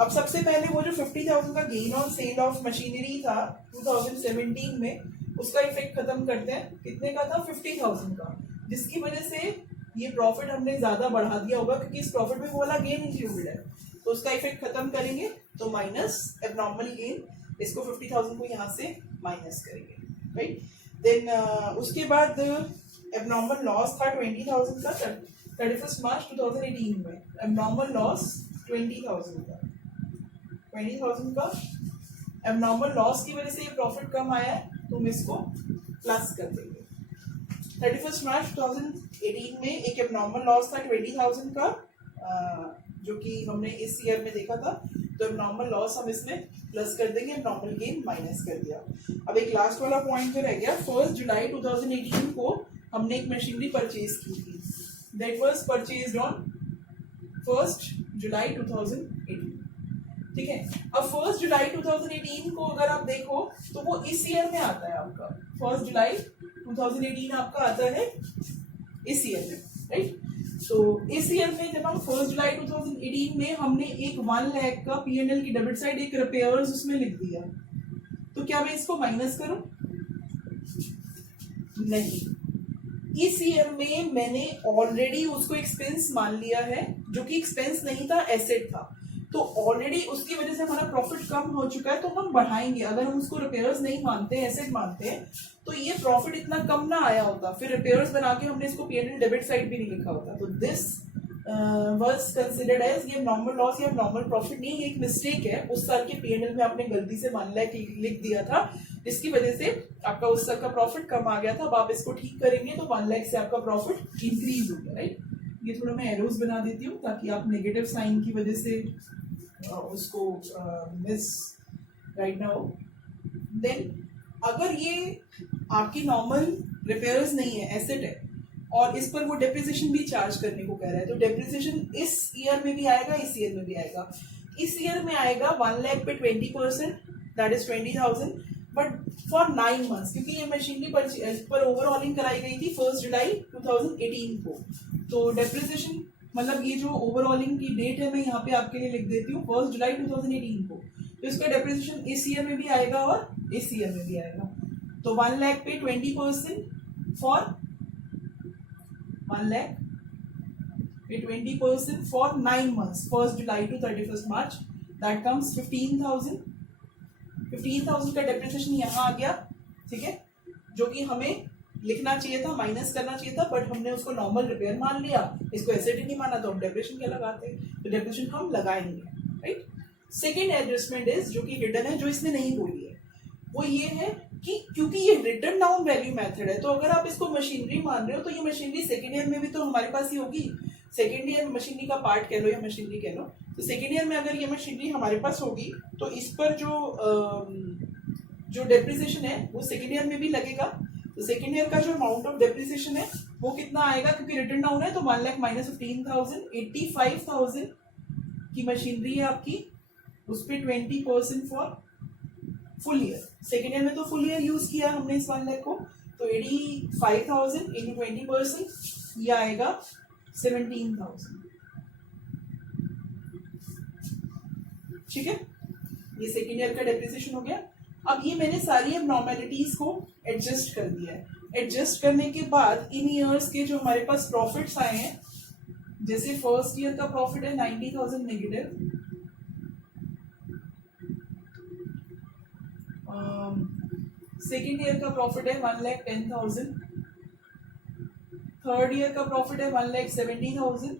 अब सबसे पहले वो जो 50,000 का gain on sale of machinery था 2017 में उसका इफेक्ट खत्म करते हैं। कितने का था? 50,000 का, जिसकी वजह से ये प्रॉफिट हमने ज्यादा बढ़ा दिया होगा क्योंकि इस प्रॉफिट में वो वाला गेन इंक्लूडेड है, तो उसका इफेक्ट खत्म करेंगे तो माइनस एबनॉर्मल गेन, इसको 50,000 को यहाँ से माइनस करेंगे, राइट। देन उसके बाद एबनॉर्मल लॉस था 20,000 का 31 मार्च 2018 में। एबनॉर्मल लॉस 20,000 का, 20,000 का एबनॉर्मल लॉस की वजह से ये प्रॉफिट कम आया है, तो हम इसको प्लस कर देंगे। 31 मार्च 2018 में एक एबनॉर्मल लॉस था 20,000 का, जो कि हमने इस ईयर में देखा था, तो एबनॉर्मल लॉस हम इसमें प्लस कर देंगे, एबनॉर्मल गेन माइनस कर दिया। अब एक लास्ट वाला पॉइंट जो रह गया, 1 जुलाई 2018 को हमने एक मशीनरी परचेज की थी, दैट वाज परचेज्ड ऑन 1 जुलाई 2018, ठीक है। अब 1 जुलाई 2018 को अगर आप देखो तो वो इस ईयर में आता है आपका, 1 जुलाई 2018 आपका आता है इस ईयर में, राइट। तो इस ईयर में जब हम 1 जुलाई 2018 में हमने एक 1 लाख का P&L की डेबिट साइड एक रिपेयर्स उसमें लिख दिया, तो क्या मैं इसको माइनस करूं? नहीं, इस ईयर में मैंने ऑलरेडी उसको एक्सपेंस मान लिया है, जो कि एक्सपेंस नहीं था, एसेट था, तो ऑलरेडी उसकी वजह से हमारा प्रॉफिट कम हो चुका है, तो हम बढ़ाएंगे। अगर हम उसको रिपेयर्स नहीं मानते, एसेट मानते हैं, तो ये प्रॉफिट इतना कम ना आया होता, फिर रिपेयर्स बना के हमने इसको P&L डेबिट साइड भी नहीं लिखा होता। तो दिस वाज कंसिडर्ड एज, ये नॉर्मल लॉस या नॉर्मल प्रॉफिट नहीं, एक मिस्टेक है, उस साल के P&L में आपने गलती से 1 लाख लिख दिया था, जिसकी वजह से आपका उस साल का प्रॉफिट कम आ गया था। अब आप इसको ठीक करेंगे तो 1 लाख से आपका प्रॉफिट इंक्रीज हो गया, राइट। ये थोड़ा मैं एरोज बना देती हूँ ताकि आप नेगेटिव साइन की वजह से उसको मिस राइट ना हो। देन अगर ये आपकी नॉर्मल रिपेयर्स नहीं है, एसेट है, और इस पर वो डेप्रिसिएशन भी चार्ज करने को कह रहा है, तो डेप्रिसिएशन इस ईयर में भी आएगा, इस ईयर में भी आएगा। इस ईयर में आएगा 1 लाख पे 20%, that is 20,000, but for 9 months, क्योंकि ये मशीनरी पर ओवरऑलिंग कराई गई थी 1 जुलाई 2018 को, तो डेप्रिसिएशन मतलब ये जो ओवरऑलिंग की डेट है मैं यहाँ पे आपके लिए लिख देती हूँ 1 जुलाई 2018 को, तो इसका डेप्रिसिएशन इस ईयर में भी आएगा और इस ईयर में भी आएगा। तो 1 लाख पे 20% फॉर 1 लाख पे 20% for 9 months 1 July to 31 March, that comes 15,000। 15,000 का डेप्रिसिएशन यहाँ आ गया, ठीक है, जो कि हमें लिखना चाहिए था, माइनस करना चाहिए था, बट हमने उसको नॉर्मल रिपेयर मान लिया, इसको एसेट ही नहीं माना, तो हम डेप्रिसिएशन क्या लगाते हैं, तो डेप्रिसिएशन हम लगाएंगे, राइट। सेकेंड एडजस्टमेंट इज, जो कि हिडन है, जो इसने नहीं बोली है, वो ये है कि क्योंकि ये रिटन डाउन वैल्यू मेथड है, तो अगर आप इसको मशीनरी मान रहे हो तो ये मशीनरी सेकेंड ईयर में भी तो हमारे पास ही होगी, सेकेंड ईयर मशीनरी का पार्ट कह लो या मशीनरी कह लो, तो सेकेंड ईयर में अगर ये मशीनरी हमारे पास होगी तो इस पर जो डेप्रिसिएशन है वो सेकेंड ईयर में भी लगेगा। तो सेकेंड ईयर का जो अमाउंट ऑफ डेप्रिसिएशन है वो कितना आएगा, क्योंकि रिटर्न डाउन है, तो 1 लाख माइनस 15,000, 85,000 की मशीनरी है आपकी, उस पर 20% for full year. Second year में तो फुल ईयर यूज किया हमने इस 1 लाख को, तो 85,000 इंटू 20% ये आएगा 17,000, ठीक है। ये सेकेंड ईयर का डेप्रिसिएशन हो गया। अब ये मैंने सारी एबनॉर्मेलिटीज को एडजस्ट कर दिया है। एडजस्ट करने के बाद इन ईयर्स के जो हमारे पास प्रॉफिट्स आए हैं, जैसे फर्स्ट ईयर का प्रॉफिट है 90,000 नेगेटिव, सेकेंड ईयर का प्रॉफिट है 1,10,000, थर्ड ईयर का प्रॉफिट है 1,70,000,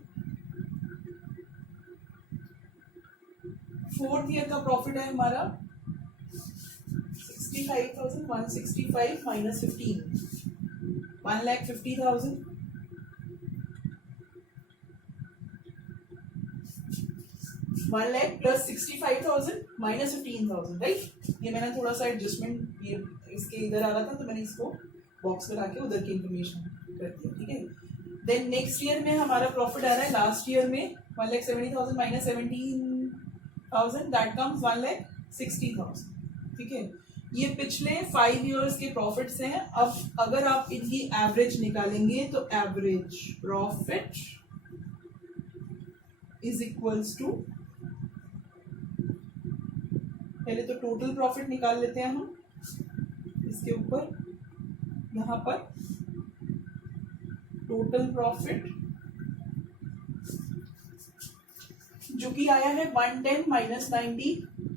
फोर्थ ईयर का प्रॉफिट है हमारा 65,165 minus 15, 1,50,000, one lakh plus 65,000 minus 15,000, right. ये मैंने थोड़ा सा एडजस्टमेंट ये इसके इधर आ रहा था, तो मैंने इसको बॉक्स में लाके उधर की इंफॉर्मेशन कर दिया, ठीक है। देन नेक्स्ट ईयर में हमारा प्रॉफिट आ रहा है लास्ट ईयर में 1,70,000 माइनस 17,000, दैट कम्स 1,60,000, ठीक है। ये पिछले 5 इयर्स के प्रॉफिट्स हैं। अब अगर आप इनकी एवरेज निकालेंगे तो average profit is equals to, पहले तो टोटल प्रॉफिट निकाल लेते हैं हम इसके ऊपर, यहाँ पर टोटल प्रॉफिट जो कि आया है 110 minus 90,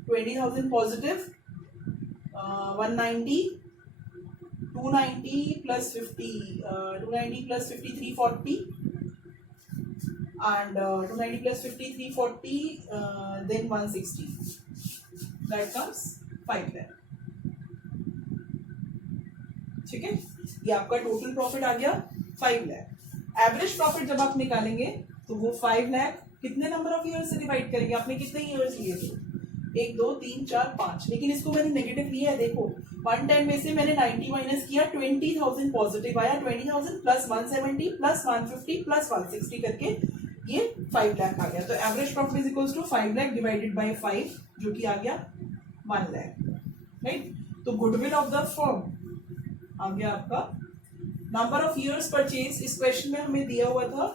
20,000 positive, 190, 290 plus 50, 290 plus 50 340 and 290 plus 50 340, then 160, that comes 5 lakh. ठीक है, ये आपका टोटल प्रॉफिट आ गया 5 लाख। एवरेज प्रॉफिट जब आप निकालेंगे तो वो 5 लाख कितने नंबर ऑफ ईयर से डिवाइड करेंगे, आपने कितने ईयर्स लिए थे, 1 2 3 4 5, लेकिन इसको मैंने नेगेटिव लिया है। देखो 110 में से मैंने 90 माइनस किया, 20,000 पॉजिटिव आया, 20,000 प्लस 170 प्लस 150 प्लस 160 करके ये 5 लाख आ गया। तो average profit is equals to 5 lakh divided by 5 जो कि आ गया 1 लाख, राइट। तो गुडविल ऑफ द फर्म आ गया आपका। नंबर ऑफ ईयर्स परचेज इस क्वेश्चन में हमें दिया हुआ था,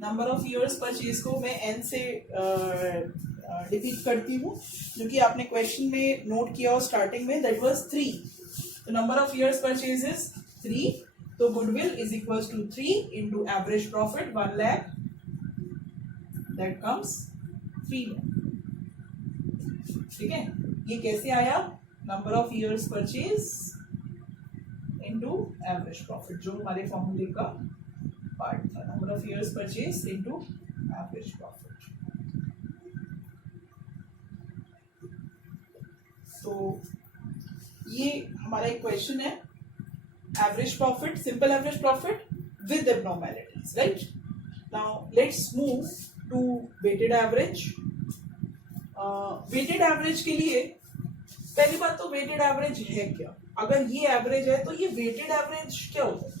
नंबर ऑफ ईयर्स परचेज को मैं एन से रिपीट करती हूँ जो कि आपने क्वेश्चन में नोट किया हो स्टार्टिंग में, दैट वाज 3। तो number of years purchase is 3, तो goodwill is equals to 3 into average profit 1 lakh, that comes 3 lakh. ठीक है, ये कैसे आया, number of years purchase into average profit, जो हमारे फॉर्मूले का पार्ट था, number of years purchase into average profit. तो ये हमारा एक क्वेश्चन है, average profit, simple average profit with abnormalities, right. Now let's move to weighted average. Weighted average के लिए पहली बात तो वेटेड एवरेज है क्या, अगर ये एवरेज है तो ये वेटेड एवरेज क्या होता है,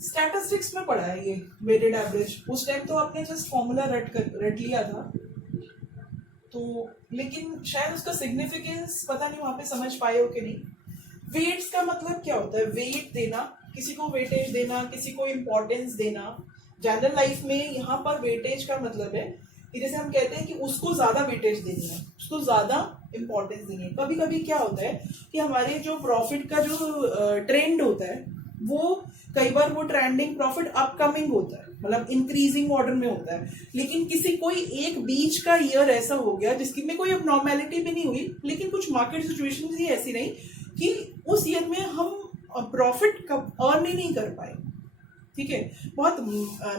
स्टैटिस्टिक्स में पढ़ा है ये वेटेड एवरेज, उस टाइम तो आपने जस्ट फॉर्मूला रट लिया था, तो लेकिन शायद उसका सिग्निफिकेंस पता नहीं वहां पे समझ पाए हो कि नहीं। वेट्स का मतलब क्या होता है, वेट देना, किसी को वेटेज देना, किसी को इम्पोर्टेंस देना। जनरल लाइफ में यहाँ पर वेटेज का मतलब है कि जैसे हम कहते हैं कि उसको ज्यादा वेटेज देनी है, उसको ज्यादा इंपॉर्टेंस देनी है। कभी कभी क्या होता है कि हमारे जो प्रॉफिट का जो ट्रेंड होता है वो कई बार वो ट्रेंडिंग प्रॉफिट अपकमिंग होता है, मतलब इंक्रीजिंग ऑर्डर में होता है, लेकिन किसी कोई एक बीच का ईयर ऐसा हो गया जिसकी में कोई अबनॉर्मैलिटी भी नहीं हुई, लेकिन कुछ मार्केट सिचुएशन ही ऐसी रही कि उस ईयर में हम प्रॉफिट अर्न ही नहीं कर पाए। ठीक है, बहुत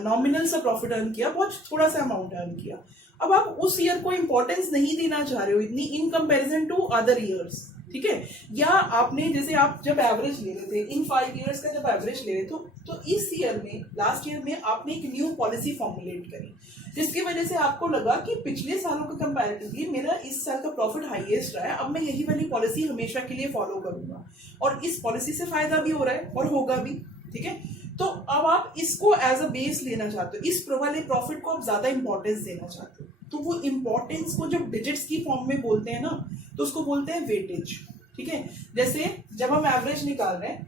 नॉमिनल सा प्रॉफिट अर्न किया, बहुत थोड़ा सा अमाउंट अर्न किया। अब आप उस ईयर को इंपॉर्टेंस नहीं देना चाह रहे हो इतनी in comparison to other years, ठीक है। या आपने जैसे आप जब एवरेज ले रहे थे इन 5 ईयर्स का, जब एवरेज ले रहे तो इस ईयर में, लास्ट ईयर में आपने एक न्यू पॉलिसी फॉर्मुलेट करी, जिसकी वजह से आपको लगा कि पिछले सालों के कंपैरेटिवली मेरा इस साल का प्रॉफिट हाईएस्ट रहा है, अब मैं यही वाली पॉलिसी हमेशा के लिए फॉलो करूंगा, और इस पॉलिसी से फायदा भी हो रहा है और होगा भी। ठीक है, तो अब आप इसको एज अ बेस लेना चाहते हो, इस वाले प्रॉफिट को आप ज्यादा इंपॉर्टेंस देना चाहते हो, तो वो इंपॉर्टेंस को जब डिजिट्स की फॉर्म में बोलते हैं ना, तो उसको बोलते हैं वेटेज। ठीक है, जैसे जब हम एवरेज निकाल रहे हैं,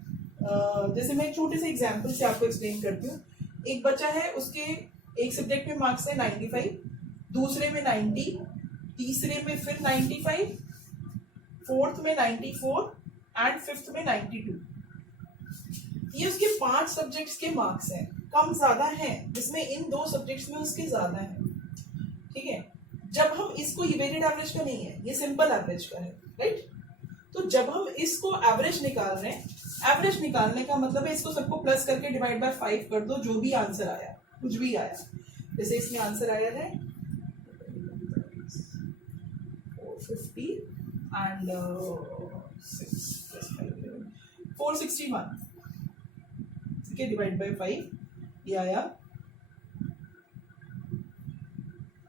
जैसे मैं एक छोटे से एग्जांपल से आपको एक्सप्लेन करती हूँ। एक बच्चा है, उसके एक सब्जेक्ट में मार्क्स है 95, दूसरे में 90, तीसरे में फिर 95, फोर्थ में 94 एंड फिफ्थ में 92। ये उसके 5 सब्जेक्ट्स के मार्क्स हैं, कम ज्यादा हैं, जिसमें इन 2 सब्जेक्ट्स में उसके ज्यादा हैं। ठीक है, जब हम इसको, ये वेटेड एवरेज का नहीं है, ये सिंपल एवरेज का है, राइट। तो जब हम इसको एवरेज निकाल रहे हैं, एवरेज निकालने का मतलब है इसको सबको प्लस करके डिवाइड बाय 5 कर दो, जो भी आंसर आया, कुछ भी आया। जैसे इसमें आंसर आया है 450 एंड 461, ठीक है, डिवाइड बाय 5, ये आया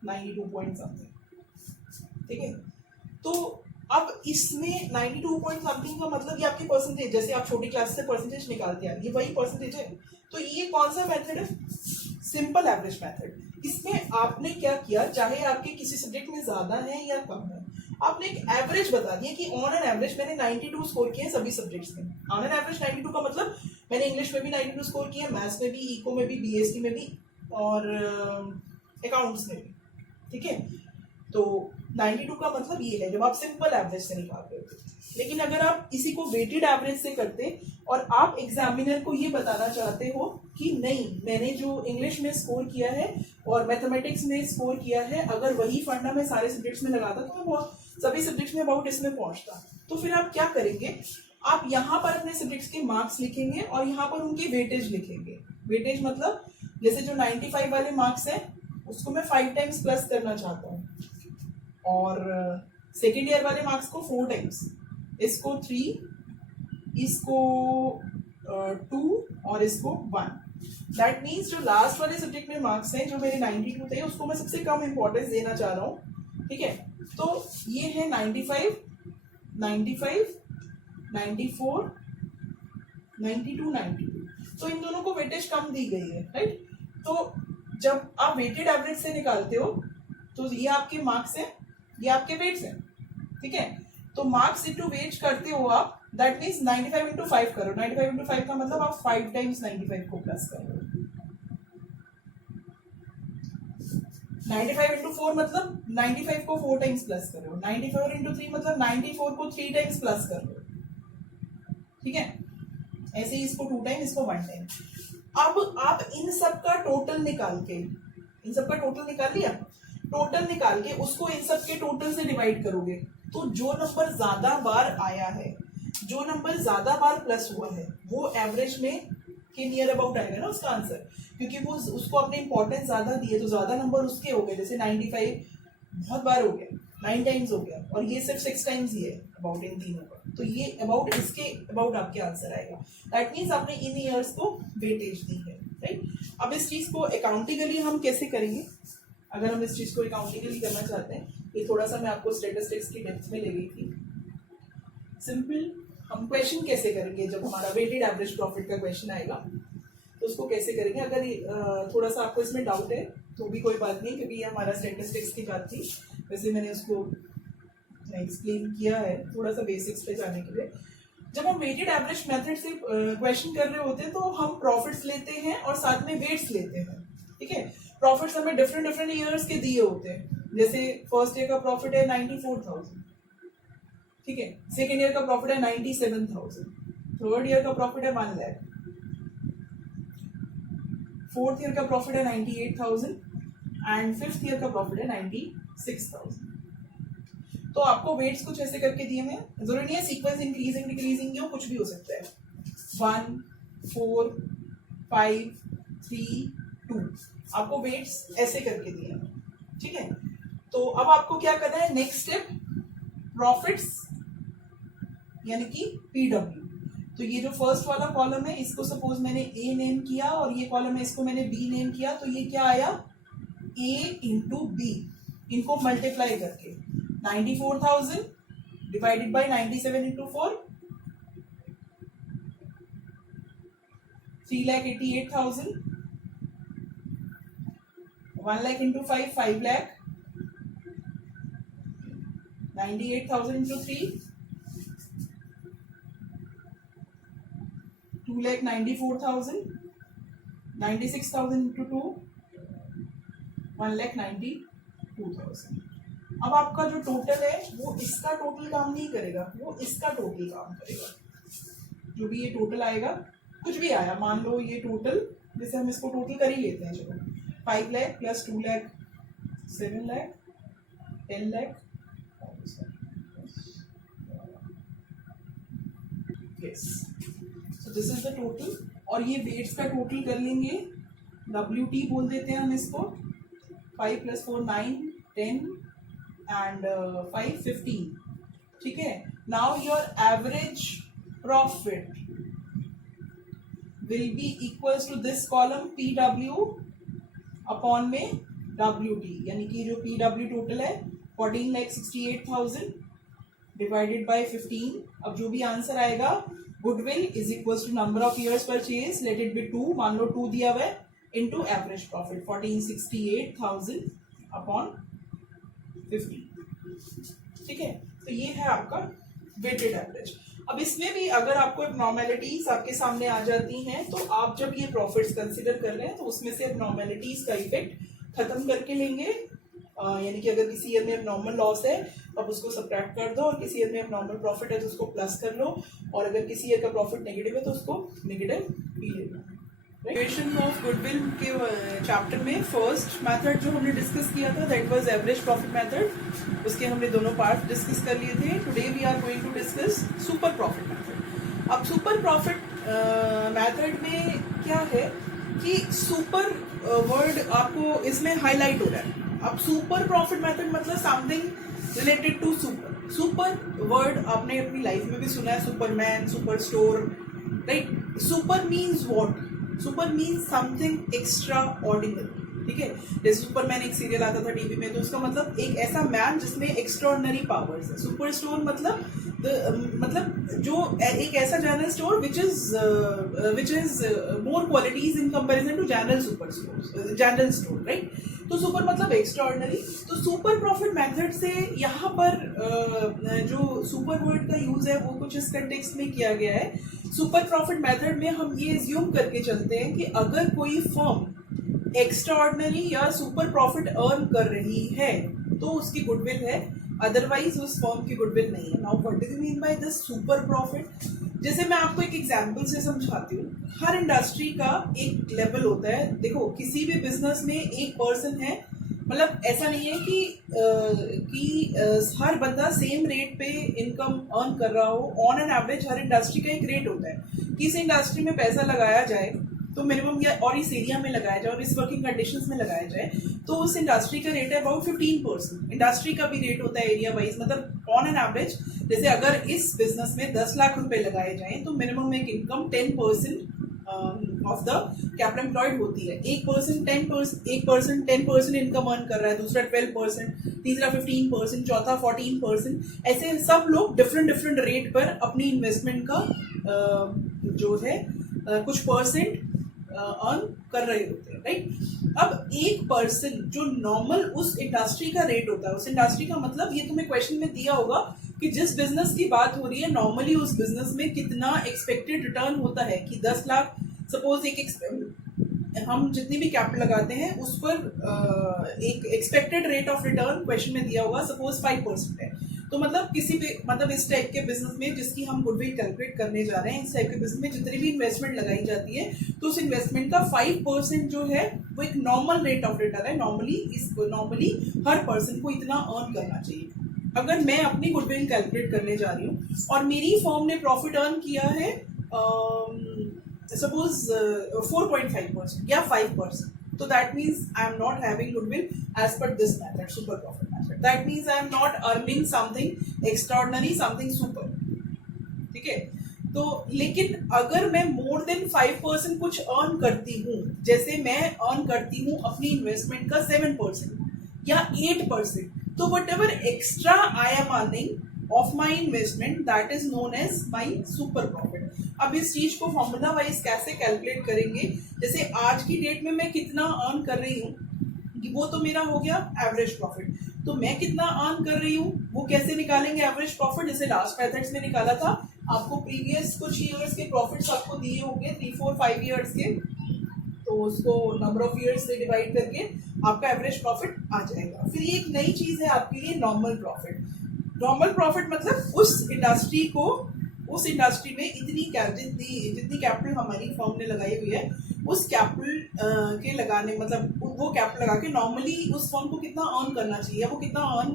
92 पॉइंट समथिंग। ठीक है, तो अब इसमें 92 पॉइंट समथिंग का मतलब ये आपकी परसेंटेज, जैसे आप छोटी क्लास से परसेंटेज निकालते हैं, ये वही परसेंटेज है। तो ये कौन सा मेथड है, सिंपल एवरेज मेथड। इसमें आपने क्या किया, चाहे आपके किसी सब्जेक्ट में ज्यादा है या कम है, आपने एक एवरेज बता दिया कि ऑन एन एवरेज मैंने 92 स्कोर किए सभी सब्जेक्ट्स में। ऑन एन एवरेज 92 का मतलब मैंने इंग्लिश में भी 92 स्कोर किया, मैथ्स में भी, इको में भी, बीएससी में भी, और अकाउंट्स में भी। ठीक है, तो 92 का मतलब ये है जब आप सिंपल एवरेज से निकाल रहे हो। लेकिन अगर आप इसी को वेटेड एवरेज से करते और आप एग्जामिनर को ये बताना चाहते हो कि नहीं, मैंने जो इंग्लिश में स्कोर किया है और मैथमेटिक्स में स्कोर किया है, अगर वही फंडा मैं सारे सब्जेक्ट्स में लगाता तो मैं बहुत सभी सब्जेक्ट्स में अबाउट इसमें पहुंचता, तो फिर आप क्या करेंगे, आप यहाँ पर अपने सब्जेक्ट्स के मार्क्स लिखेंगे और यहाँ पर उनके वेटेज लिखेंगे। वेटेज मतलब जैसे जो 95 वाले मार्क्स हैं उसको मैं 5 टाइम्स प्लस करना चाहता हूँ, और सेकेंड ईयर वाले मार्क्स को 4 टाइम्स, इसको 3, इसको 2 और इसको 1। दैट मीन्स जो लास्ट वाले सब्जेक्ट में मार्क्स हैं जो मेरे 92 थे उसको मैं सबसे कम इंपॉर्टेंस देना चाह रहा हूँ, ठीक है। तो ये है 95, 94, 92, 92, तो इन दोनों को वेटेज कम दी गई है, राइट। तो जब आप वेटेड एवरेज से निकालते हो तो ये आपके मार्क्स हैं, ये आपके वेट्स हैं, ठीक है। तो मार्क्स इंटू वेट करते हो आप, दैट मीन्स 95 इंटू 5 करो। 95 इंटू 5 का मतलब आप 5 टाइम्स 95 को प्लस करो। 95 इंटू 4 मतलब 95 को 4 टाइम्स प्लस करो। 94 इंटू 3 मतलब 94 को 3 टाइम्स प्लस कर लो, ठीक है। ऐसे ही इसको 2 टाइम, इसको 1 टाइम। अब आप इन सब का टोटल निकाल के, इन सब का टोटल निकाल लिया, टोटल निकाल के उसको इन सब के टोटल से डिवाइड करोगे, तो जो नंबर ज्यादा बार आया है, जो नंबर ज्यादा बार प्लस हुआ है, वो एवरेज में के नियर अबाउट आएगा ना उसका आंसर, क्योंकि वो उसको आपने इंपॉर्टेंस ज्यादा दी है तो ज्यादा नंबर उसके हो गए। जैसे 95 बहुत बार हो गया, 9 टाइम्स हो गया, और ये सिर्फ 6 टाइम्स ही है अबाउट इन तीनों का, तो ये अबाउट इसके अबाउट आपके आंसर आएगा। दैट मीन्स आपने इन ईयर्स को वेटेज दी है, राइट। अब इस चीज को अकाउंटिकली हम कैसे करेंगे, अगर हम इस चीज को अकाउंटिकली करना चाहते हैं, ये थोड़ा सा मैं आपको स्टैटिस्टिक्स की डेप्थ में ले गई थी। सिंपल हम क्वेश्चन कैसे करेंगे, जब हमारा वेटेड एवरेज प्रॉफिट का क्वेश्चन आएगा तो उसको कैसे करेंगे। अगर थोड़ा सा आपको इसमें डाउट है तो भी कोई बात नहीं, क्योंकि ये हमारा स्टैटिस्टिक्स की बात थी, वैसे मैंने उसको एक्सप्लेन किया है थोड़ा सा बेसिक्स पे जाने के लिए। जब हम वेटेड एवरेज मेथड से क्वेश्चन कर रहे होते हैं तो हम प्रॉफिट्स लेते हैं और साथ में वेट्स लेते हैं, ठीक है। प्रॉफिट्स हमें डिफरेंट ईयर्स के दिए होते हैं, जैसे फर्स्ट ईयर का प्रॉफिट है 94,000, ठीक है। सेकेंड ईयर का प्रॉफिट है 97,000, थर्ड ईयर का प्रॉफिट है 1 लाख, फोर्थ ईयर का प्रॉफिट है 98,000 एंड फिफ्थ ईयर का प्रॉफिट है 96,000। तो आपको वेट्स कुछ ऐसे करके दिए हैं, जरूरी नहीं है सीक्वेंस इंक्रीजिंग डिक्रीजिंग हो, कुछ भी हो सकता है। 1, 4, 5, 3, 2 आपको वेट्स ऐसे करके दिए हैं, ठीक है। तो अब आपको क्या करना है, नेक्स्ट स्टेप प्रॉफिट्स यानी कि पीडब्ल्यू। तो ये जो फर्स्ट वाला कॉलम है इसको सपोज मैंने ए नेम किया और ये कॉलम है इसको मैंने बी नेम किया, तो ये क्या आया, ए इंटू बी, इनको मल्टीप्लाई करके 94,000 divided by 97 into 4, 3,88,000, 1 lakh into 5, 5 lakh, 98,000 into 3, 2,94,000, 96,000 into 2, 1,92,000। अब आपका जो टोटल है वो इसका टोटल काम नहीं करेगा, वो इसका टोटल काम करेगा। जो भी ये टोटल आएगा, कुछ भी आया, मान लो ये टोटल, जैसे हम इसको टोटल कर ही लेते हैं, चलो 5 lakh plus 2 lakh 7 lakh 10 lakh, yes, so this is the total. और ये वेट्स का टोटल कर लेंगे, WT बोल देते हैं हम इसको, 5 + 4 9 10 एंड 5 15, ठीक है। Now your average profit will be equals to this column PW upon में WT, यानी कि जो PW टोटल है 14,68,000 डिवाइडेड बाय 15। अब जो भी आंसर आएगा, goodwill is equals to number of years purchase, let it be 2, मान लो 2 दिया हुआ है, इनटू एवरेज प्रॉफिट 14,68,000 अपॉन 15, ठीक है। तो ये है आपका वेटेड एवरेज। अब इसमें भी अगर आपको एबनॉर्मेलिटीज आपके सामने आ जाती हैं तो आप जब ये प्रॉफिट्स कंसीडर कर रहे हैं तो उसमें से एबनॉर्मेलिटीज का इफेक्ट खत्म करके लेंगे, यानी कि अगर किसी ईयर में एबनॉर्मल लॉस है अब उसको सब्ट्रैक्ट कर दो, और किसी ईयर में एबनॉर्मल प्रॉफिट है तो उसको प्लस कर लो, और अगर किसी ईयर का प्रॉफिट नेगेटिव है तो उसको नेगेटिव भी ले लो। वैल्यूएशन ऑफ गुडविल के चैप्टर में फर्स्ट मेथड जो हमने डिस्कस किया था that was average profit method, उसके हमने दोनों पार्ट डिस्कस कर लिए थे। Today we are going to discuss super profit method. अब सुपर प्रॉफिट मेथड में क्या है कि सुपर वर्ड आपको इसमें हाईलाइट हो रहा है। अब सुपर प्रॉफिट मेथड मतलब something related to super. Super word आपने अपनी लाइफ में भी सुना है, Superman, super store, right. Super means what? Super means something extra ordinary, ठीक है। जैसे सुपरमैन एक सीरियल आता था टीवी में, तो उसका मतलब एक ऐसा मैन जिसमें एक्स्ट्राऑर्डिनरी पावर्स है। सुपर स्टोर मतलब जो एक ऐसा general store which is more qualities in comparison to general store, right. तो सुपर मतलब एक्स्ट्राऑर्डिनरी। तो सुपर प्रॉफिट मेथड से यहाँ पर जो सुपर वर्ड का यूज है वो कुछ इस कंटेक्स्ट में किया गया है। सुपर प्रॉफिट मेथड में हम ये एज्यूम करके चलते हैं कि अगर कोई फर्म एक्स्ट्राऑर्डिनरी या सुपर प्रॉफिट अर्न कर रही है तो उसकी गुडविल है, अदरवाइज उस फर्म की गुडविल नहीं है। Now what do you mean by this super profit? जैसे मैं आपको एक एग्जांपल से समझाती हूँ। हर इंडस्ट्री का एक लेवल होता है। देखो, किसी भी बिजनेस में एक पर्सन है, मतलब ऐसा नहीं है कि हर बंदा सेम रेट पे इनकम अर्न कर रहा हो। On an average her industry का एक रेट होता है कि इस इंडस्ट्री में पैसा लगाया जाए तो मिनिमम, या और इस एरिया में लगाया जाए और इस वर्किंग कंडीशंस में लगाया जाए तो उस इंडस्ट्री का रेट है अबाउट 15%। इंडस्ट्री का भी रेट होता है एरिया वाइज, मतलब ऑन एन एवरेज। जैसे अगर इस बिजनेस में 10 लाख रुपए लगाए जाएं तो मिनिमम एक income 10% of the capital employed होती है। एक पर्सन 10% इनकम अर्न कर रहा है, दूसरा 12%, तीसरा 15%, चौथा 14%। ऐसे सब लोग डिफरेंट रेट पर अपनी इन्वेस्टमेंट का जो है कुछ परसेंट अर्न कर रहे होते हैं, राइट। अब एक पर्सन जो नॉर्मल उस इंडस्ट्री का रेट होता है, उस इंडस्ट्री का मतलब ये तुम्हें क्वेश्चन में दिया होगा कि जिस बिजनेस की बात हो रही है नॉर्मली उस बिजनेस में कितना एक्सपेक्टेड रिटर्न होता है कि 10 लाख सपोज हम जितनी भी कैपिटल लगाते हैं उस पर एक expected rate of return question में दिया होगा, सपोज 5% है। तो मतलब किसी भी इस टाइप के बिजनेस में जिसकी हम गुडविल कैलकुलेट करने जा रहे हैं, इस टाइप के बिजनेस में जितनी भी इन्वेस्टमेंट लगाई जाती है तो उस इन्वेस्टमेंट का 5% जो है वो एक नॉर्मल रेट ऑफ रिटर्न है। नॉर्मली हर पर्सन को इतना अर्न करना चाहिए। अगर मैं अपनी गुडविल कैलकुलेट करने जा रही हूँ और मेरी फर्म ने प्रॉफिट अर्न किया है सपोज 4.5% या 5%, so that means I am not having goodwill as per this method, super profit method. That means I am not earning something extraordinary, something super, ठीक है। तो लेकिन अगर मैं मोर देन 5% कुछ अर्न करती हूँ, जैसे मैं अर्न करती हूँ अपनी इन्वेस्टमेंट का 7% या 8%, तो whatever extra I am earning of my investment that is known as my super profit. अब इस चीज को फॉर्मूला वाइज कैसे कैलकुलेट करेंगे? जैसे आज की डेट में मैं कितना अर्न कर रही हूँ वो तो मेरा हो गया एवरेज प्रॉफिट। तो मैं कितना अर्न कर रही हूँ वो कैसे निकालेंगे एवरेज प्रॉफिट? जैसे लास्ट मेथड्स में निकाला था, आपको प्रीवियस कुछ ईयर्स के प्रॉफिट्स आपको दिए होंगे 3, 4, 5 ईयर्स के, तो उसको नंबर ऑफ ईयर्स से डिवाइड करके आपका एवरेज प्रॉफिट आ जाएगा। फिर ये एक नई चीज है आपके लिए, नॉर्मल प्रॉफिट। नॉर्मल प्रॉफिट मतलब उस इंडस्ट्री में जितनी कैपिटल हमारी फर्म ने लगाई हुई है उस कैपिटल के लगाने, मतलब वो कैपिटल लगा के नॉर्मली उस फर्म को कितना अर्न करना चाहिए, वो कितना अर्न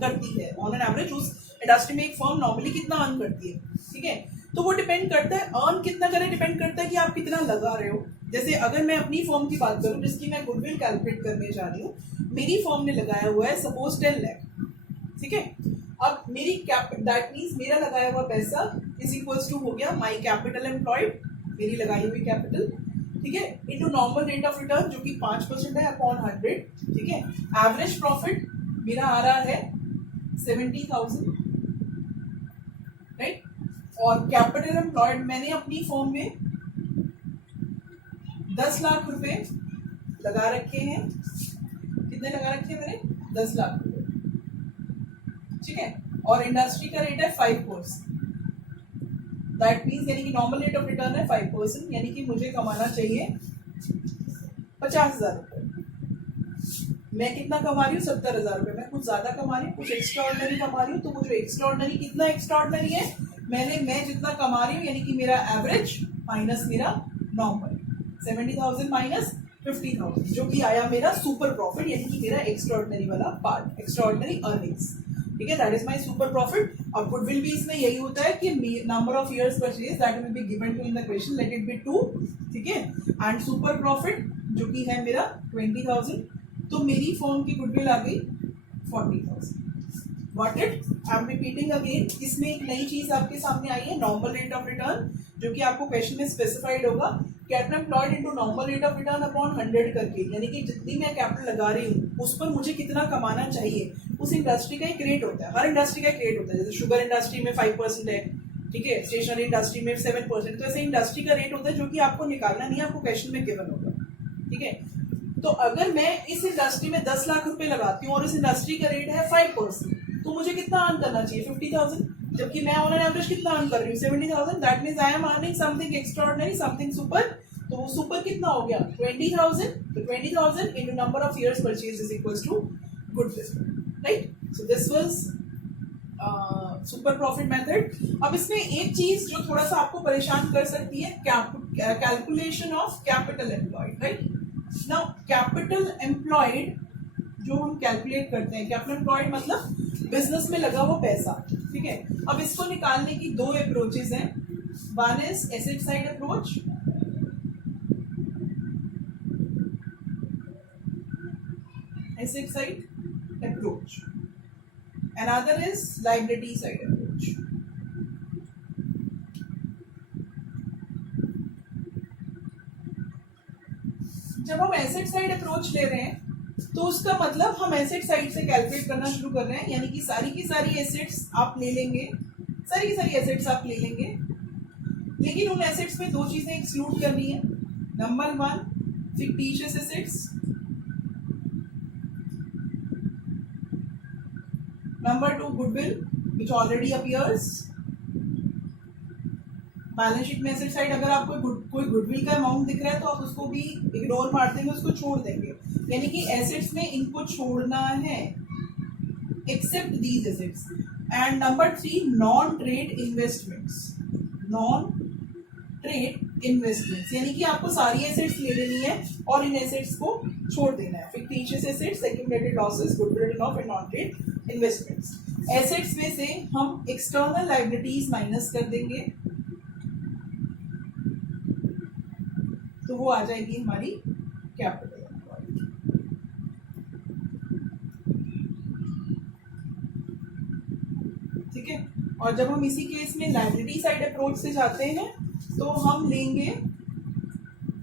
करती है ऑन एन एवरेज। उस इंडस्ट्री में एक फर्म नॉर्मली कितना अर्न करती है, ठीक है। तो वो डिपेंड करता है, अर्न कितना करें डिपेंड करता है कि आप कितना लगा रहे हो। जैसे अगर मैं अपनी फर्म की बात करूं जिसकी मैं गुडविल कैलकुलेट करने जा रही हूँ, मेरी फर्म ने लगाया हुआ है सपोज 10 लाख, ठीक है। अब मेरी दैट मीन्स मेरा लगाया हुआ पैसा इज इक्वल्स टू हो गया माई कैपिटल एम्प्लॉयड, मेरी लगाई हुई कैपिटल, ठीक है, into normal rate of return जो कि 5% है अपॉन 100, ठीक है। एवरेज प्रॉफिट मेरा आ रहा है 70,000, राइट। और कैपिटल एम्प्लॉयड मैंने अपनी फर्म में 10 लाख रुपए लगा रखे हैं। कितने लगा रखे हैं मैंने? 10 लाख रुपए, ठीक है। और इंडस्ट्री का रेट है 5%, दैट मीन्स यानी कि नॉर्मल रेट ऑफ रिटर्न है 5%, यानी कि मुझे कमाना चाहिए 50,000 रुपए, मैं कितना कमा रही हूँ 70,000 रुपये, मैं कुछ ज्यादा कमा रही हूँ, कुछ एक्स्ट्रा ऑर्डनरी कमा रही हूँ, तो वो जो एक्स्ट्रा ऑर्डनरी कितना एक्स्ट्रा ऑर्डनरी है, मैं जितना कमा रही हूँ यानी कि मेरा एवरेज माइनस मेरा नॉर्मल, 70,000 माइनस 50,000 जो कि आया मेरा सुपर प्रॉफिट यानी कि मेरा एक्स्ट्रा ऑर्डनरी वाला पार्ट, एक्स्ट्रा ऑर्डनरी अर्निंग्स, ठीक है, that is my super profit. अब गुडविल भी इसमें यही होता है कि number of years purchase that will be given to in the question, let it be 2, ठीक है, एंड सुपर प्रॉफिट जो कि है मेरा 20,000, तो मेरी फर्म की गुडविल आ गई 40,000। Got it? I am repeating again, इसमें एक नई चीज आपके सामने आई है, नॉर्मल रेट ऑफ रिटर्न, जो कि आपको क्वेश्चन में स्पेसिफाइड होगा, capital employed into normal rate of return upon 100 करके, यानी कि जितनी मैं कैपिटल लगा रही हूँ उस पर मुझे कितना कमाना चाहिए, उस इंडस्ट्री का एक रेट होता है, हर इंडस्ट्री का एक रेट होता है, जैसे शुगर इंडस्ट्री में 5% है, ठीक है, स्टेशनरी इंडस्ट्री में 7%, तो ऐसे इंडस्ट्री का रेट होता है जो कि आपको निकालना नहीं है, आपको क्वेश्चन में गिवन होगा, ठीक है। तो अगर मैं इस इंडस्ट्री में 10 लाख रुपए लगाती हूँ और इस इंडस्ट्री का रेट है 5%, तो मुझे कितना अर्न करना चाहिए 50,000, जबकि मैं ऑन एन एवरेज कितना अर्न कर रही हूँ 70,000, that means I am earning something extraordinary, something super, तो वो सुपर कितना हो गया 20,000, तो 20,000 into number of years purchase is equals to goodwill, right. So this was super profit method. अब इसमें एक चीज जो थोड़ा सा आपको परेशान कर सकती है, calculation of capital employed, right. Now capital employed जो हम कैलकुलेट करते हैं, कैपिटल एम्प्लॉयड मतलब बिजनेस में लगा हुआ पैसा, ठीक है। अब इसको निकालने की दो अप्रोचेस हैं, one is asset side approach, asset side approach, another is liability side approach. जब हम एसेट साइड अप्रोच ले रहे हैं तो उसका मतलब हम एसेट साइड से कैलकुलेट करना शुरू कर रहे हैं, यानी कि सारी की सारी एसेट्स आप ले लेंगे, सारी की सारी एसेट्स आप ले लेंगे, लेकिन उन एसेट्स में दो चीजें एक्सक्लूड करनी है, number 1 fictitious assets, number 2 goodwill विच ऑलरेडी अपीयर्स बैलेंस शीट में। एसेट साइड अगर आपको कोई गुडविल का अमाउंट दिख रहा है तो आप उसको भी इग्नोर मार देंगे, उसको छोड़ देंगे, यानी कि एसेट्स में इनको छोड़ना है except these assets. And number 3 non trade investments, non trade investments यानी कि आपको सारी एसेट्स ले लेनी है और इन एसेट्स को छोड़ देना है, fictitious assets, accumulated losses, goodwill written off and non trade investments. Assets में से हम एक्सटर्नल लायबिलिटीज माइनस कर देंगे तो वो आ जाएगी हमारी कैपिटल एम्प्लॉयड, ठीक है। और जब हम इसी केस में लायबिलिटी साइड अप्रोच से जाते हैं तो हम लेंगे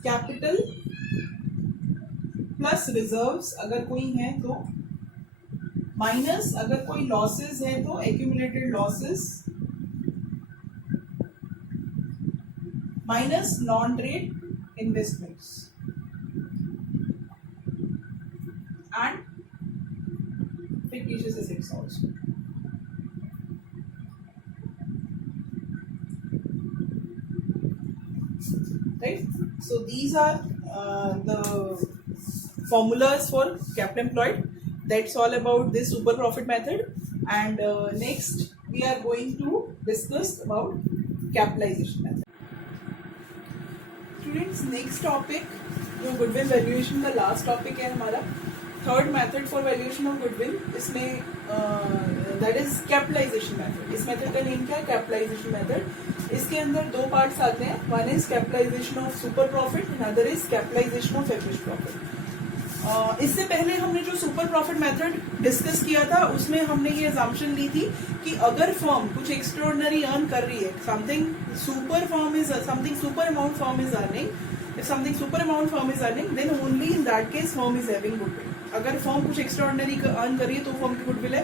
कैपिटल प्लस रिजर्व्स अगर कोई है तो, माइनस अगर कोई लॉसेस है तो accumulated losses, minus non trade investments and fictitious assets also. Right? So these are the formulas for capital employed. That's all about this super profit method. And next we are going to discuss about capitalization method. Students, next topic जो goodwill valuation का last topic है हमारा, third method for valuation of goodwill, इसमें that is capitalisation method. इस method का name क्या है? Capitalisation method. इसके अंदर दो पार्ट्स आते हैं, one is capitalisation of super profit and other is capitalisation of average profit. इससे पहले हमने जो सुपर प्रॉफिट मेथड डिस्कस किया था उसमें हमने ये अजम्पशन ली थी कि अगर फर्म कुछ एक्स्ट्राऑर्डिनरी अर्न कर रही है, something super amount firm is earning, if something super amount firm is earning, then only in that case firm is having goodwill. अगर फर्म कुछ एक्स्ट्राऑर्डिनरी अर्न कर रही है तो फर्म की गुडविल है,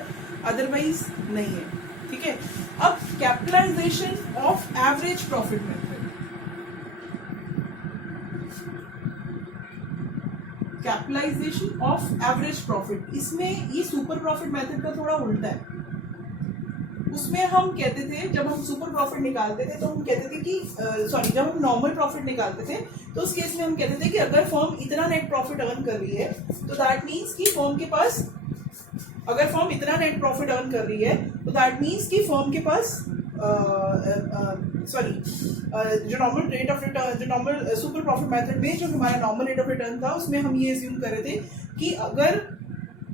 अदरवाइज नहीं है, ठीक है। अब capitalisation of average profit method, capitalisation of average profit, इसमें ये सुपर प्रॉफिट मेथड का थोड़ा उल्टा है। उसमें हम कहते थे, जब हम सुपर प्रॉफिट निकालते थे तो हम कहते थे कि जब हम नॉर्मल प्रॉफिट निकालते थे तो उस केस में हम कहते थे कि अगर फर्म इतना नेट प्रॉफिट अर्न कर रही है तो दैट मीन्स कि फर्म के पास, अगर फर्म इतना नेट प्रॉफिट अर्न कर रही है तो दैट मीन्स कि फर्म के पास जो नॉर्मल रेट ऑफ रिटर्न, जो नॉर्मल सुपर प्रॉफिट मेथड में जो हमारा नॉर्मल रेट ऑफ रिटर्न था उसमें हम ये अज्यूम कर रहे थे कि अगर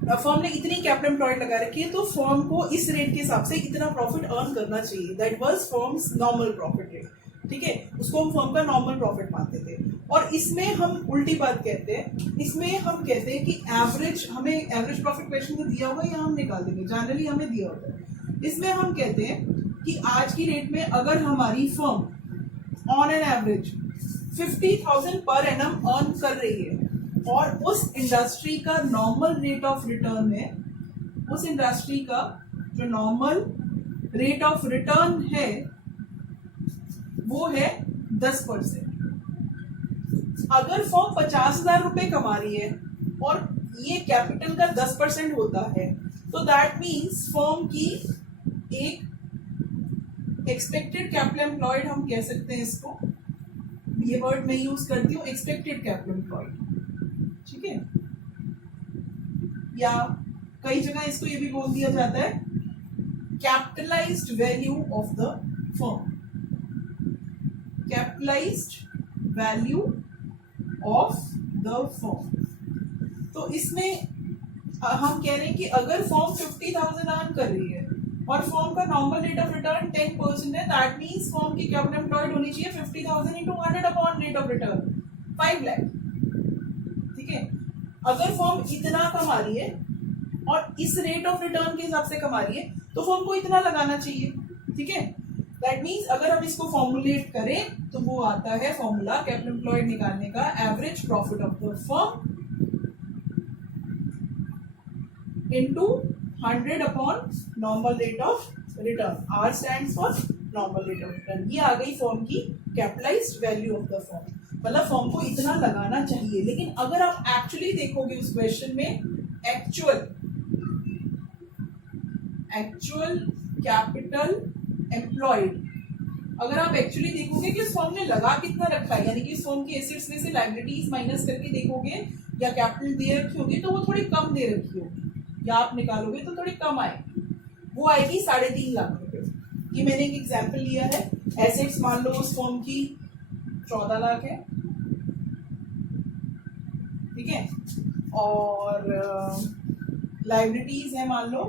फर्म ने इतनी कैपिटल एम्प्लॉयड लगा रखी है तो फर्म को इस रेट के हिसाब से इतना प्रॉफिट अर्न करना चाहिए। That was firms normal profit rate, ठीक है, उसको हम फर्म का नॉर्मल प्रॉफिट मानते थे। और इसमें हम उल्टी बात कहते हैं, इसमें हम कहते हैं कि एवरेज, हमें एवरेज प्रॉफिट क्वेश्चन में दिया होगा या हम निकाल देंगे, जनरली हमें दिया होता है। इसमें हम कहते हैं कि आज की रेट में अगर हमारी firm on an average 50,000 per annum earn कर रही है और उस इंडस्ट्री का नॉर्मल रेट ऑफ रिटर्न है, उस इंडस्ट्री का जो नॉर्मल रेट ऑफ रिटर्न है वो है 10%। अगर फर्म 50,000 रुपए कमा रही है और ये कैपिटल का 10% होता है तो दैट मीन्स फर्म की एक एक्सपेक्टेड कैपिटल एम्प्लॉयड, हम कह सकते हैं इसको, ये वर्ड मैं यूज करती हूँ, एक्सपेक्टेड कैपिटल एम्प्लॉयड, ठीक है, या कई जगह इसको ये भी बोल दिया जाता है capitalised value of the firm, capitalised value of the firm. तो इसमें हम कह रहे हैं कि अगर फर्म 50,000 अर्न कर रही है और फर्म का नॉर्मल रेट ऑफ रिटर्न 10% है, दैट मीन्स फर्म की कैपिटल एम्प्लॉयड होनी चाहिए 50,000 into 100 upon rate of return 5 lakh, ठीक है। अगर फर्म इतना कमा रही है और इस रेट ऑफ रिटर्न के हिसाब से कमा रही है तो फर्म को इतना लगाना चाहिए, ठीक है। दैट मीन्स अगर हम इसको फॉर्मुलेट करें तो वो आता है फॉर्मूला कैपिटल एम्प्लॉयड निकालने का, average profit of the firm into 100 upon normal rate of return, R stands for normal rate of return. ये आ गई फर्म की capitalised value of the firm, मतलब फर्म को इतना लगाना चाहिए। लेकिन अगर आप एक्चुअली देखोगे उस क्वेश्चन में एक्चुअल कैपिटल एम्प्लॉयड, अगर आप एक्चुअली देखोगे कि उस फर्म ने लगा कितना रखा है, यानी कि उस फर्म की एसेट्स में से लायबिलिटीज माइनस करके देखोगे या कैपिटल दे रखी होगी तो वो थोड़ी कम दे रखी होगी, या आप निकालोगे तो थोड़ी कम आएगी, वो आएगी 3.5 लाख रुपए। ये मैंने एक एग्जांपल लिया है। एसेट्स मान लो उस फर्म की 14 लाख है, ठीक है, और लायबिलिटीज है मान लो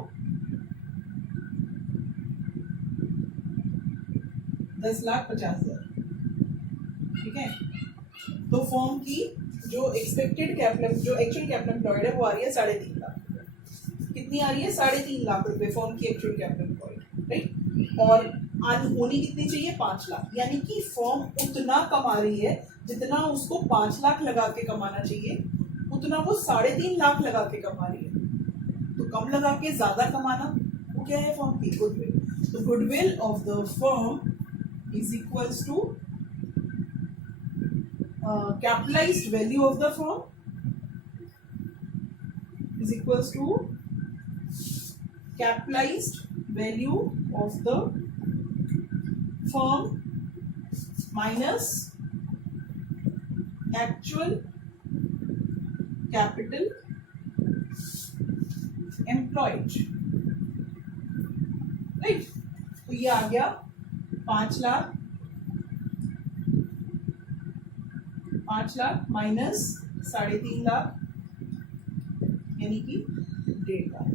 10,50,000, ठीक है। तो फर्म की जो एक्सपेक्टेड कैपिटल, जो एक्चुअल कैपिटल एम्प्लॉयड है वो आ रही है 3.5 लाख रुपए। कितनी आ रही है? 3.5 लाख रुपए फर्म की एक्चुअल कैपिटल एम्प्लॉयड, राइट। और होनी कितनी चाहिए? 5 लाख, यानी कि फर्म उतना कमा रही है जितना उसको 5 लाख लगा के कमाना चाहिए, उतना वो 3.5 लाख लगा के कमा रही है। तो कम लगा के ज्यादा कमाना, वो क्या है? फर्म की गुडविल। तो goodwill of the firm is equals to capitalized value of the firm is equals to capitalized value of the firm minus actual capital employed, right। तो ये आ गया 5 लाख माइनस 3.5 लाख, यानी कि 1.5 लाख,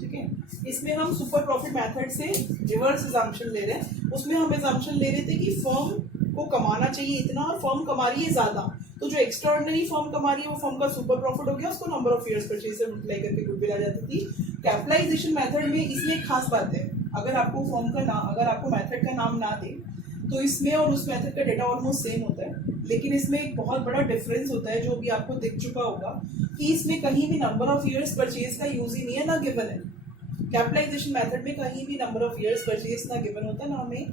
ठीक है। इसमें हम सुपर प्रॉफिट मेथड से रिवर्स अजम्पशन ले रहे हैं। उसमें हम अजम्पशन ले रहे थे कि फर्म को कमाना चाहिए इतना और फर्म कमा रही है ज्यादा, तो जो एक्स्ट्राऑर्डिनरी फर्म कमा रही है वो फर्म का सुपर प्रॉफिट हो गया, उसको नंबर ऑफ इयर्स परचेज से मल्टीप्लाई करके गुडविल आ जाती थी। कैपिटलाइजेशन मेथड में इसमें एक खास बात है, अगर आपको फर्म का नाम, अगर आपको मेथड का नाम ना दे तो इसमें और उस मेथड का डेटा ऑलमोस्ट सेम होता है, लेकिन इसमें एक बहुत बड़ा डिफरेंस होता है जो भी आपको दिख चुका होगा कि इसमें कहीं भी नंबर ऑफ इयर्स परचेज का यूज ही नहीं है, ना गिवन है। कैपिटलाइजेशन मेथड में कहीं भी नंबर ऑफ इयर्स परचेज ना गिवन होता है, ना हमें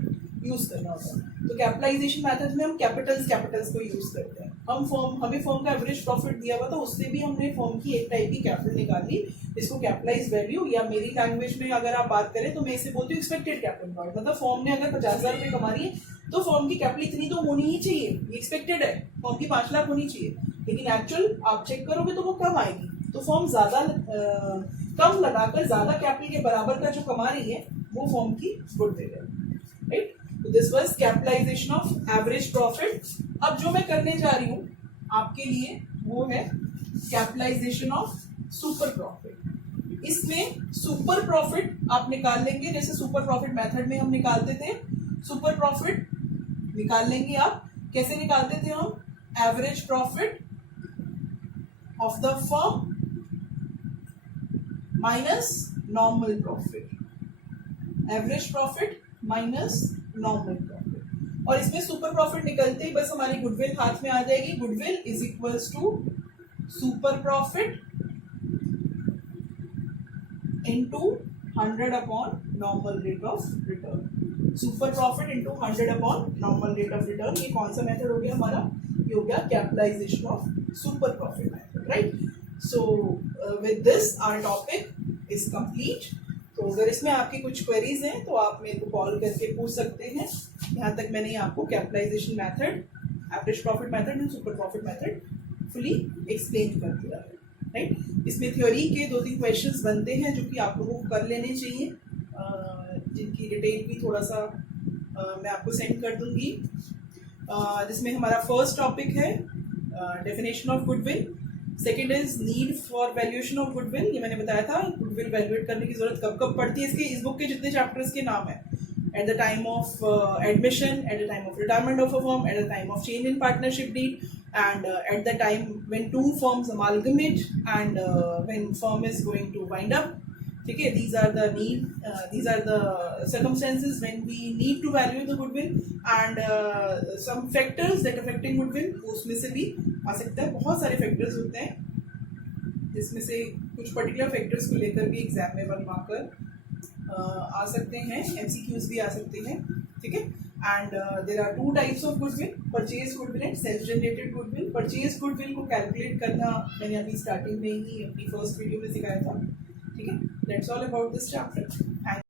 यूज करना होता है। तो कैपिटलाइजेशन मेथड में हम कैपिटल्स को यूज करते हैं। हमें फर्म का एवरेज प्रॉफिट दिया हुआ था, उससे भी हमने फर्म की एक टाइप की कैपिटल निकाली, इसको कैपिटलाइज वैल्यू, या मेरी लैंग्वेज में अगर आप बात करें तो मैं इसे बोलती हूँ एक्सपेक्टेड कैपिटल एम्प्लॉयड। मतलब फर्म ने अगर 50,000 रुपये कमा रही है तो फर्म की कैपिटल इतनी तो होनी ही चाहिए, ये एक्सपेक्टेड है, फर्म की 5 लाख होनी चाहिए, लेकिन एक्चुअल आप चेक करोगे तो वो कम आएगी। तो फर्म ज्यादा कम लगाकर ज्यादा कैपिटल के बराबर का जो कमा रही है वो फर्म की गुडविल है, राइट। तो this was capitalisation of average profit. अब जो मैं करने जा रही हूँ आपके लिए वो है कैपिटलाइजेशन ऑफ सुपर प्रॉफिट। इसमें सुपर प्रॉफिट आप निकाल लेंगे, जैसे सुपर प्रॉफिट मेथड में हम निकालते थे, सुपर प्रॉफिट निकाल लेंगे आप। कैसे निकालते थे हम? Average profit of the firm minus normal profit, average profit minus normal profit. और इसमें सुपर प्रॉफिट निकलते ही बस हमारी गुडविल हाथ में आ जाएगी। Goodwill is equals to super profit into 100 upon normal rate of return. Super profit into 100 upon normal rate of return. ये कौन सा मेथड हो गया हमारा? ये हो गया capitalisation of super profit method, right. So with this our topic is complete. तो अगर इसमें आपकी कुछ क्वेरीज हैं तो आप मेरे को कॉल करके पूछ सकते हैं। यहाँ तक मैंने आपको capitalisation method, average profit method and super profit method fully explain कर दिया है, राइट। इसमें थ्योरी के 2-3 क्वेश्चंस बनते हैं जो कि आप लोगों को कर लेने चाहिए, जिनकी डिटेल भी थोड़ा सा मैं आपको सेंड कर दूंगी। जिसमें हमारा फर्स्ट टॉपिक है definition of goodwill, second is need for valuation of goodwill. ये मैंने बताया था गुडविल वैल्यूएट करने की जरूरत कब कब पड़ती है। इसके इस बुक के जितने चैप्टर्स के नाम है, at the time of admission, at the time of retirement of a firm, at the time of change in partnership deed, and at the time when two firms amalgamate and when firm is going to wind up, ठीक है। these are the circumstances when we need to value the goodwill and some factors that affecting goodwill, उसमें से भी आ सकता है। बहुत सारे factors होते हैं जिसमें से कुछ पर्टिकुलर फैक्टर्स को लेकर भी एग्जाम में बनवाकर आ सकते हैं, MCQs भी आ सकते हैं, ठीक है। And there are 2 types of goodwill, purchase goodwill and self generated goodwill. Purchase goodwill को कैलकुलेट करना मैंने अभी स्टार्टिंग में ही अपनी फर्स्ट वीडियो में सिखाया था, ठीक है। That's all about this chapter.